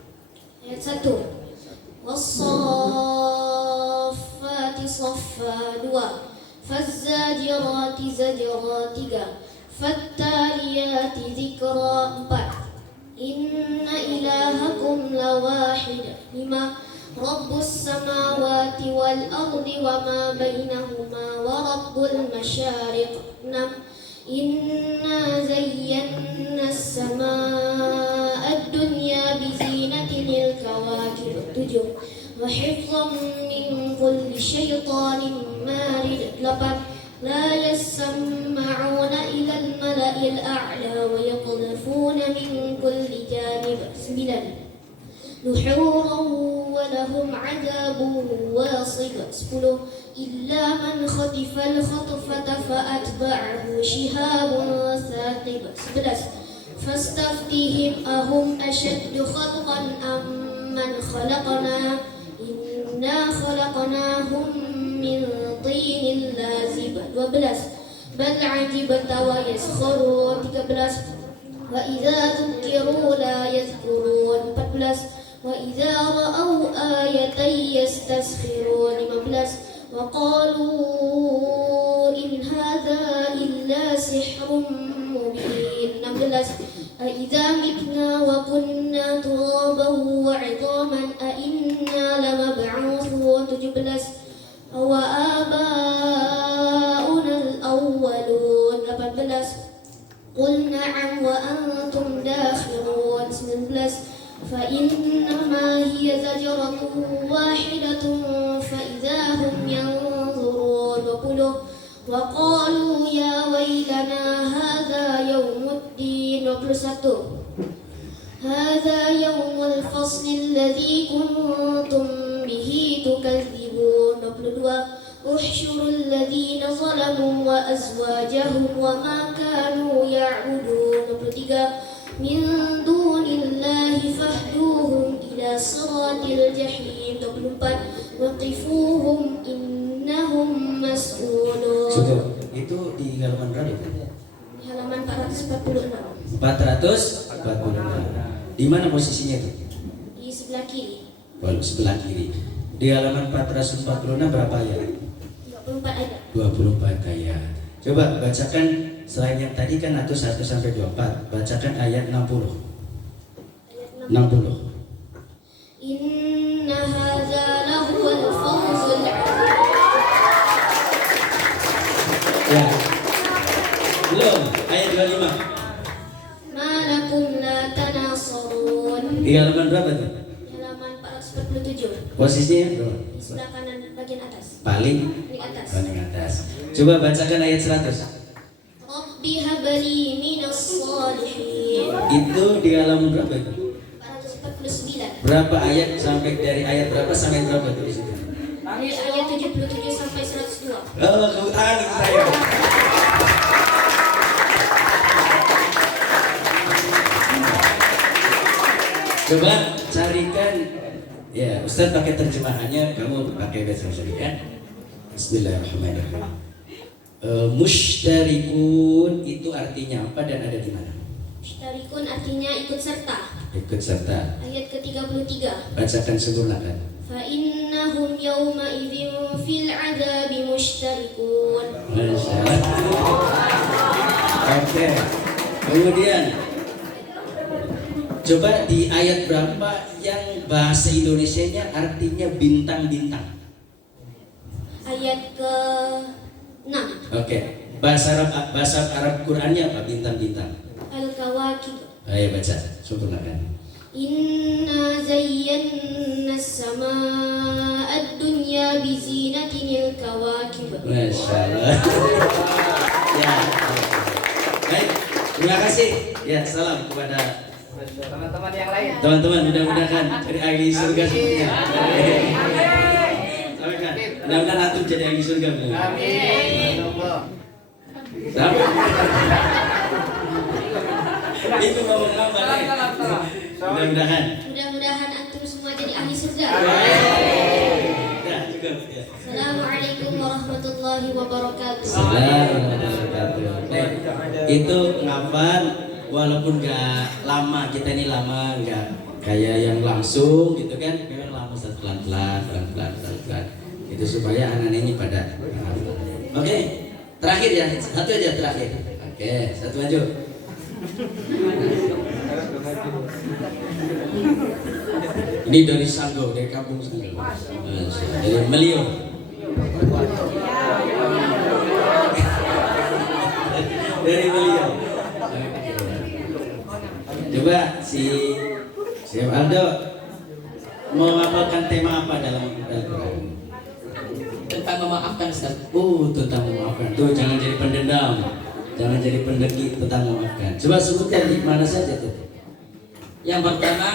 Ayat 1. Was-saffati saffa 2. Faz-zajirati zajra 3. Fattaliyati dzikra 4. Inna ilahakum lawahid 5. Rabbus samawati wal ardi wa ma bainahuma wa rabbul masyariq 6. Inna zayyana as-samaa ad-dunya bi zinatil kawakib 7. Wa hifzan min kulli syaitanin marid 8. لا يسمعون إلى الملأ الأعلى ويقذفون من كل جانب. 9. نحورا ولهم عذاب واصب. 10. إلا من خطف الخطفة فأتبعه شهاب ثاقب. 11. فاستفتهم أهم أشد خلقا أم من خلقنا إنا خلقناهم من طين لازب. 12. بل عجبت ويسخرون. 13. وإذا ذكروا لا يذكرون. 14. وإذا رأوا آية يستسخرون. 15. وقالوا إن هذا إلا سحر مبين. 16. أإذا متنا وكنا ترابا وعظاما أإنا لمبعوثون. 17. وآباؤنا الأولون. 18. قل نعم وأنتم داخرون. 19. فإنما هي زجرة واحدة فإذا هم ينظرون. 20. وقالوا يا ويلنا هذا يوم الدين. 21. هذا يوم الفصل الذي كنتم به تكذبون. 22. احشروا الذين ظلموا وأزواجهم وما كانوا يعبدون. 23. من دون الله فاهدوهم إلى صراط الجحيم. 24. وقفوهم إنهم مسؤولون. Sudah. Itu di halaman berapa itu? Di halaman 446. 446. Di mana posisinya itu? Di sebelah kiri. Oh, sebelah kiri. Di halaman 446 berapa ayat? 24 ayat. 24 ayat. Coba bacakan selain yang tadi kan atau 1 sampai 24. Bacakan ayat 60. Ayat 60. Inna hadza lahuwal fawzul 'azim. Ya. Belum. Ayat 25. Malakum la tanasarun. Di halaman berapa tuh? Di halaman 447. Posisinya berapa? Di sebelah kanan bagian atas. Paling Di atas. paling atas. Coba bacakan ayat 100. Rabbi habli minas salihin. Itu di halaman berapa itu? 449. Berapa ayat sampai dari ayat berapa sampai berapa tuh di situ? Dari ayat 77 sampai 102. Oh, kamu tahan itu saya. Coba carikan, ya Ustaz pakai terjemahannya, kamu pakai bahasa Indonesia kan? Bismillahirrahmanirrahim. Musytarikun itu artinya apa dan ada di mana? Musytarikun artinya ikut serta. Ikut serta. Ayat ke-33. Bacakan sempurnakan. Fa innahum yawma idzin fil 'adzabi musytarikun. Masya Allah. Oke. Kemudian coba di ayat berapa yang bahasa Indonesianya artinya bintang-bintang? Ayat ke-6. Oke. Bahasa Arab Qur'annya apa bintang-bintang? Al-Kawakib. Ayo baca, sempurnakan. Inna zayyanna as-samaa'a ad-dunya bi zinatil kawakib. Masya Allah. Ya. Baik, terima kasih. Ya, salam kepada Teman-teman yang lain. teman-teman. Mudah-mudahan dari ahli surga semuanya. Sampaikan. Mudah-mudahan antum jadi ahli surga. Amin. Sama. Itu ngomong apa nih? Mudah-mudahan. Mudah-mudahan antum semua jadi ahli surga. Ya, cukup. Ya. Assalamualaikum warahmatullahi wabarakatuh. Assalamualaikum. Itu ngapal walaupun gak lama, kita ini lama nggak kayak yang langsung gitu kan, memang lama pelan-pelan itu supaya anak ini pada menghafal. Oke, terakhir ya, satu aja terakhir. Oke, satu maju. Ini dari Sanggo, dari kampung Sanggo, dari Melio. Dari Melio. Coba si Aldo mau menghafalkan tema apa dalam Al-Quran? tentang memaafkan Ustaz. Oh, tentang memaafkan. Tuh, jangan jadi pendendam. Jangan jadi pendekik, tentang memaafkan. Coba sebutkan di mana saja tuh. Yang pertama,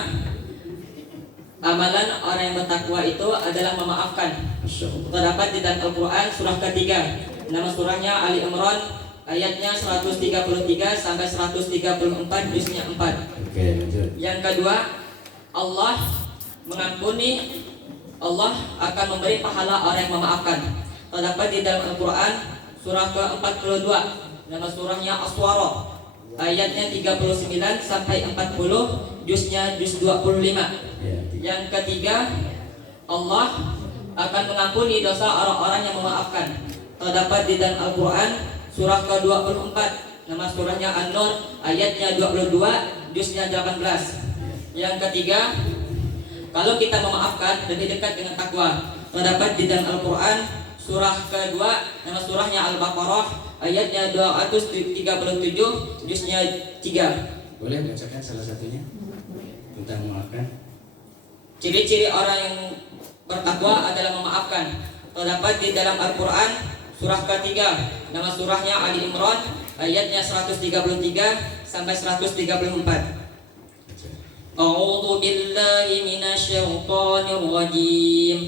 amalan orang yang bertakwa itu adalah memaafkan. Masya Allah. Terdapat di dalam Al-Quran surah ketiga. Nama surahnya Ali Imran, ayatnya 133 sampai 134, juznya 4. Oke, lanjut. Yang kedua, Allah mengampuni, Allah akan memberi pahala orang yang memaafkan. Terdapat di dalam Al-Quran surah ke-42. Nama surahnya As-Suara, ayatnya 39 sampai 40, juz 25. Ya, Yang ketiga, Allah akan mengampuni dosa orang-orang yang memaafkan. Terdapat di dalam Al-Quran surah ke-24. Nama surahnya An-Nur, ayatnya 22, juznya 18. Yang ketiga, kalau kita memaafkan lebih dekat dengan takwa. Terdapat di dalam Al-Quran surah kedua, nama surahnya Al-Baqarah, ayatnya 237, juznya 3. boleh bacakan salah satunya tentang memaafkan? Ciri-ciri orang yang bertakwa adalah memaafkan. Terdapat di dalam Al-Quran surah ketiga, nama surahnya Ali Imran, ayatnya 133 sampai 134. A'udzu billahi minasyaitonir rajim.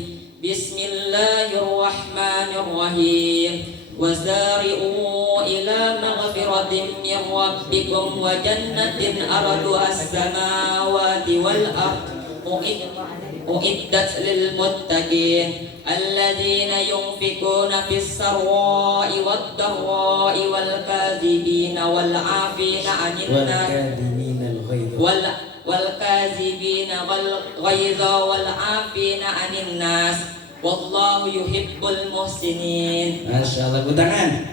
Bismillahirrahmanirrahim. Wasari'u ila maghfiratin min rabbikum wa jannatin arduha as-samawati wal ardh uiddat lil muttaqin alladzina yunfikuna fis sarra'i wad dharra'i wal kadhibina wal 'afina 'anil nas wal kazibina wal ghaidha wal 'afina 'anil nas wallahu yuhibbul muhsinin. Masya Allah, tepuk tangan.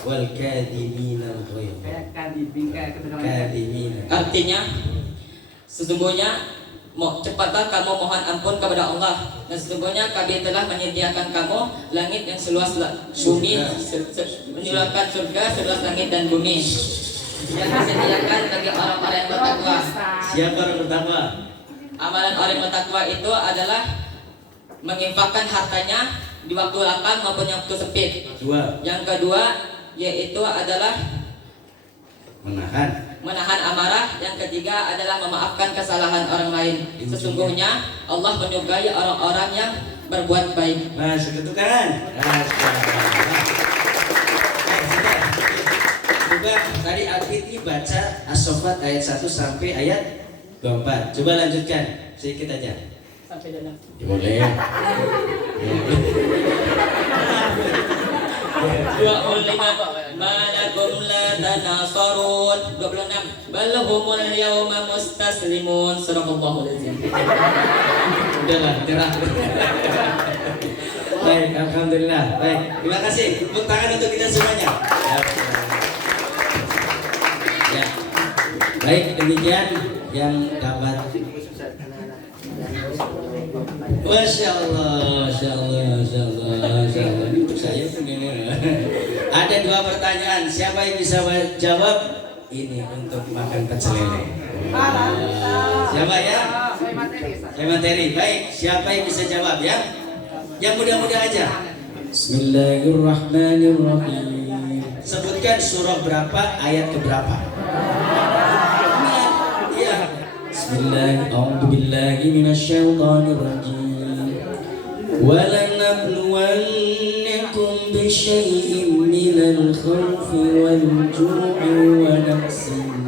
Wal kadhibina al-ghaidha. Kadhibina. Artinya sesungguhnya cepatlah kamu mohon ampun kepada Allah, dan sesungguhnya kami telah menyediakan kamu langit yang seluas bumi, menyediakan surga seluas langit dan bumi yang disediakan bagi orang-orang yang bertakwa. Siapa orang bertakwa? Amalan orang yang bertakwa itu adalah menginfakkan hartanya di waktu lapang maupun yang waktu sempit. Dua. Yang kedua yaitu adalah menahan amarah. Yang ketiga adalah memaafkan kesalahan orang lain. Sesungguhnya Allah menyukai orang-orang yang berbuat baik. Masya ketukan. Coba tadi Alfitri baca As-Saffat ayat 1 sampai ayat 24. Coba lanjutkan sedikit aja. Sampai dalam. Ya, boleh. 25 malakum la tanasarun. 26 bal humul yawma mustaslimun. Sadaqallahu alazim. Udahlah, nyerah. Baik, alhamdulillah. Baik, terima kasih. Tepuk tangan untuk kita semuanya. Ya. Baik, demikian yang dapat. Masya Allah, Masya Allah, Masya Allah, Masya Allah. Ini untuk saya begini. Ada dua pertanyaan. Siapa yang bisa jawab? Ini untuk makan pecel lele. Siapa ya? Saya materi. Baik, siapa yang bisa jawab ya? Yang mudah-mudah aja. Bismillahirrahmanirrahim. Sebutkan surah berapa, ayat keberapa? Iya. Bismillahirrahmanirrahim. وَلَنَبْلُوَنَّكُمْ بِشَيْءٍ مِّنَ الْخَوْفِ وَالْجُوعِ وَنَقْصٍ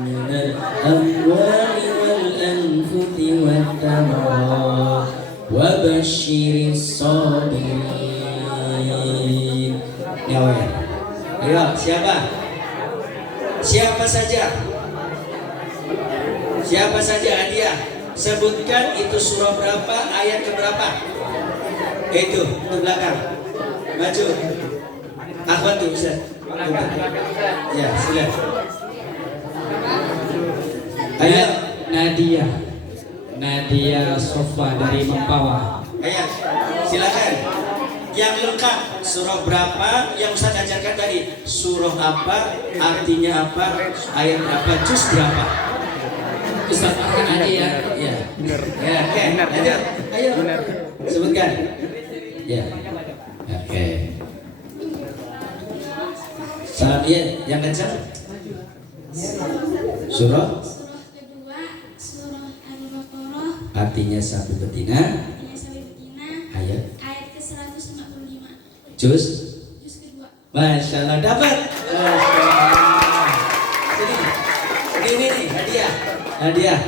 مِّنَ الْأَمْوَالِ وَالْأَنفُسِ وَالثَّمَرَاتِ وَبَشِّرِ الصَّابِرِينَ. Ya, ayo, siapa? Siapa saja? Siapa saja hadiah? Sebutkan itu surah berapa, ayat keberapa? Itu ke belakang, maju. Akhwat tuh bisa. Ya, silakan. Ayo, Nadia Sofa dari Mempawah. ayo, silakan. Yang lengkap surah berapa yang Ustaz ajarkan tadi? Surah apa? Artinya apa? Ayat berapa? Juz berapa? Ustaz Arhan aja ya. Ya. Ya, oke. Lanjut. Ayo. Sebutkan. Ya. Oke. Salam ya, yang kencang. Surah kedua surah Al-Baqarah artinya sapi betina. ayat sampai betina Ayat ayat ke-145 juz. juz kedua. Masya Allah dapat. Masya Allah. Sini nih hadiah.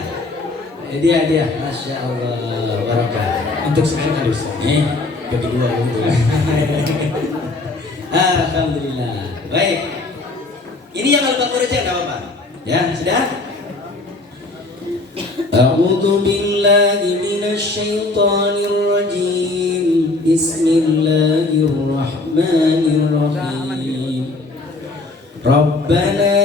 Masya Allah barakah. Untuk sekarang Ustaz. Bagi dua gitu. Alhamdulillah. Baik. Ini yang Al-Baqarah aja enggak apa-apa. Ya, sudah? A'udzu billahi minasy syaithanir rajim. Bismillahirrahmanirrahim. Rabbana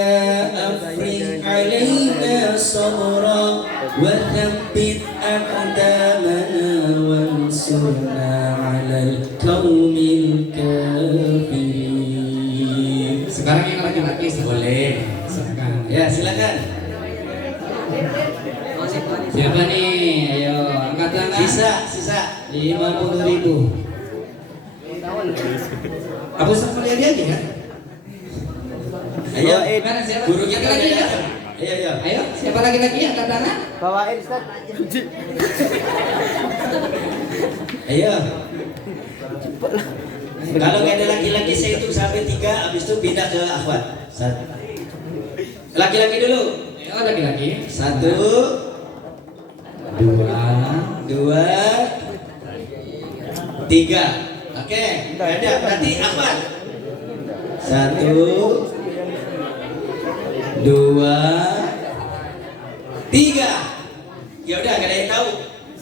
afrigh 'alaina sabra wa thabbit aqdamana wansurna 'alal qaumil kafirin. Sekarang yang laki-laki Boleh. silakan. Ya, silakan. Siapa nih? Ayo angkat tangan. Sisa. 50.000. Abu Ustaz melihat dia aja ya. Ayo, Mana siapa? gurunya Laki-laki ya? Ayo. Ayo, siapa laki-laki angkat tangan? Ayo. Kalau nggak ada laki-laki saya hitung sampai 3, habis itu pindah ke akhwat. Laki-laki dulu. Ayo laki-laki. 1, 2, 3. Oke, ada berarti akhwat. 1, 2, 3. Ya udah, nggak ada yang tahu.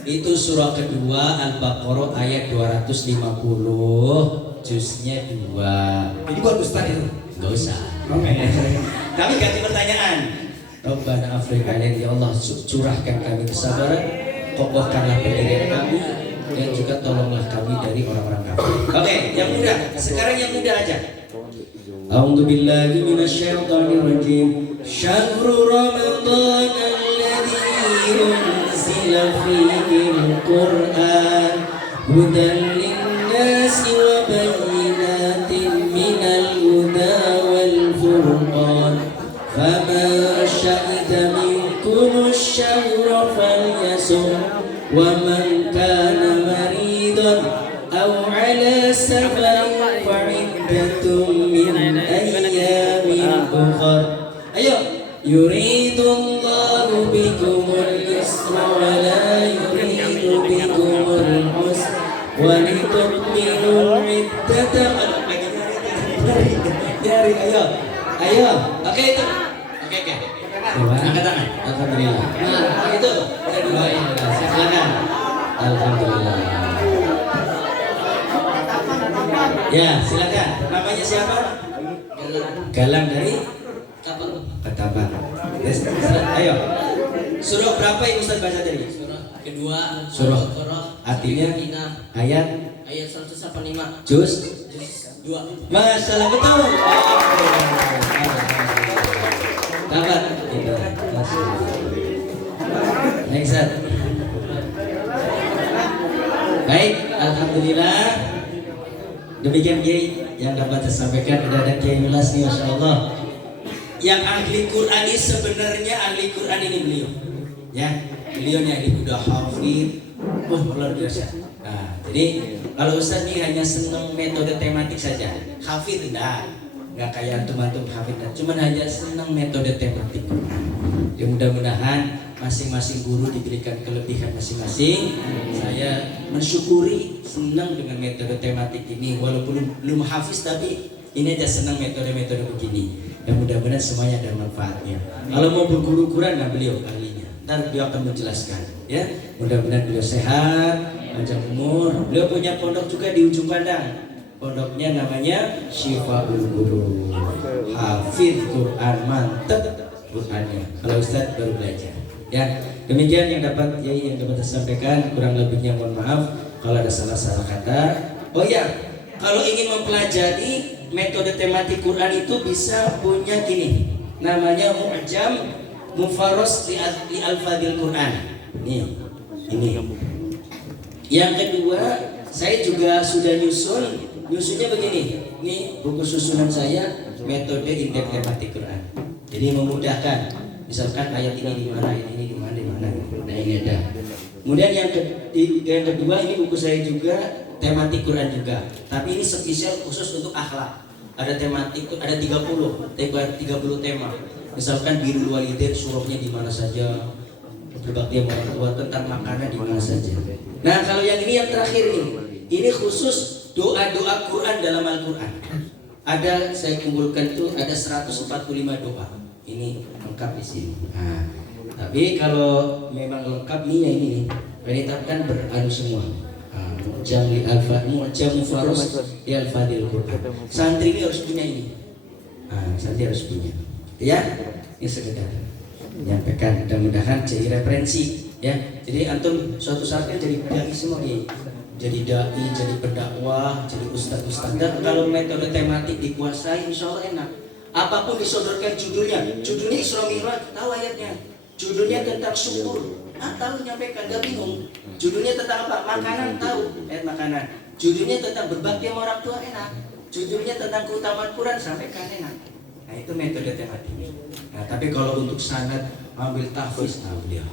Itu surah kedua Al-Baqarah ayat 250, juznya 2. Ini buat Ustaz itu. Enggak usah. Oke. Tapi ganti pertanyaan. Rabbana afrigh 'alaina, ya Allah, curahkan kami kesabaran, kokohkanlah pendirian kami, dan juga tolonglah kami dari orang-orang kafir. Oke, yang mudah. Sekarang yang mudah aja. A'udzu billahi minasyaitonir rajim. Syahrul Ramadan alladzi unzila fihi al-Qur'an hudan lin-nasi wa bayyinatin minal huda wal furqan. Faman syahida minkum asy-syahra falyasum wa man kana maridan aw 'ala safarin fa'iddatun min ayyamin ukhra. Ayo, yuridullahu bikumul yusra wa la yuridu bikumul usra wa litukmilul iddata. Nyari, ayo. Oke itu. Oke. Angkat tangan. Alhamdulillah. Nah, itu. Udah dulu. Silakan. Alhamdulillah. Ya, silakan. Namanya siapa? Galang dari Ketapang. Yes. Ayo. Surah berapa yang Ustaz baca tadi? Surah kedua Surah. Al-Baqarah Artinya Betina, ayat ayat 185 juz. juz 2. Masya Allah, betul. Dapat. Gitu. Masya Allah. Next Ustaz. Baik, alhamdulillah. Demikian Kiai yang dapat saya sampaikan. Ada Kiai Milas nih, Masya Allah. Yang ahli Quran ini sebenarnya ahli Quran ini beliau. Ya, beliau ini ahli udah hafid. Luar biasa. Nah, jadi kalau Ustaz ini hanya senang metode tematik saja. Hafid enggak kayak antum-antum hafid, cuman hanya senang metode tematik. Ya mudah-mudahan masing-masing guru diberikan kelebihan masing-masing. Saya mensyukuri, senang dengan metode tematik ini, walaupun belum hafiz tapi ini aja senang metode-metode begini. Dan mudah-mudahan semuanya ada manfaatnya. Kalau mau berguru Quran, nah beliau ahlinya. Ntar beliau akan menjelaskan. Ya, mudah-mudahan beliau sehat, panjang umur. Beliau punya pondok juga di ujung Pandang. Pondoknya namanya Syifaul Guru. Hafidz Quran, mantep Qurannya. Kalau Ustaz baru belajar. Ya, demikian yang dapat saya sampaikan. Kurang lebihnya mohon maaf kalau ada salah-salah kata. Oh ya, kalau ingin mempelajari metode tematik Quran itu bisa punya gini, namanya Mu'jam mufaros li alfadil Quran. Nih, ini. Yang kedua, saya juga sudah nyusunnya begini. Ini buku susunan saya, metode indeks tematik Quran. Jadi memudahkan. Misalkan ayat ini di mana, ayat ini di mana, di mana. Nah ini ada. Kemudian yang kedua, ini buku saya juga tematik Quran juga. Tapi ini spesial khusus untuk akhlak. Ada tematik, ada 30 tema. Misalkan birrul walidain, surahnya di mana saja, berbakti sama orang tua, tentang makanan di mana saja. Nah kalau yang ini yang terakhir ini khusus doa-doa Quran dalam Al-Quran. Ada saya kumpulkan itu ada 145 doa. Ini lengkap di sini. Nah, tapi kalau memang lengkap nih ya ini nih, penetapkan beranu semua. Jamli jamu faros di al-fadil Quran. Santri ini harus punya ini. Santri harus punya. Ya, ini sekedar menyampaikan. Mudah-mudahan jadi referensi. Ya, jadi antum suatu saat kan jadi dai semua nih. Jadi dai, jadi pendakwah, jadi ustaz-ustaz. Dan kalau metode tematik dikuasai, insya Allah enak. Apapun disodorkan judulnya Isra Mi'raj, tahu ayatnya. Judulnya tentang syukur, tahu nyampaikan, gak bingung. Judulnya tentang apa? Makanan, tahu ayat makanan. Judulnya tentang berbakti sama orang tua, enak. Judulnya tentang keutamaan Quran, sampaikan, enak. Nah itu metode tematik. Nah tapi kalau untuk sanad, ambil tahfiz, beliau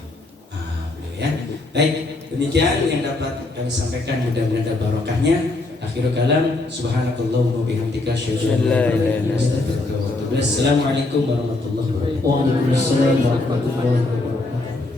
ya. Baik, demikian yang dapat kami sampaikan, mudah-mudahan ada barokahnya. Akhirul kalam, subhanakallahumma bihamdika asyhadu an la ilaha illa anta astaghfiruka wa atubu ilaik. Assalamualaikum warahmatullahi wabarakatuh. Waalaikumsalam warahmatullahi wabarakatuh.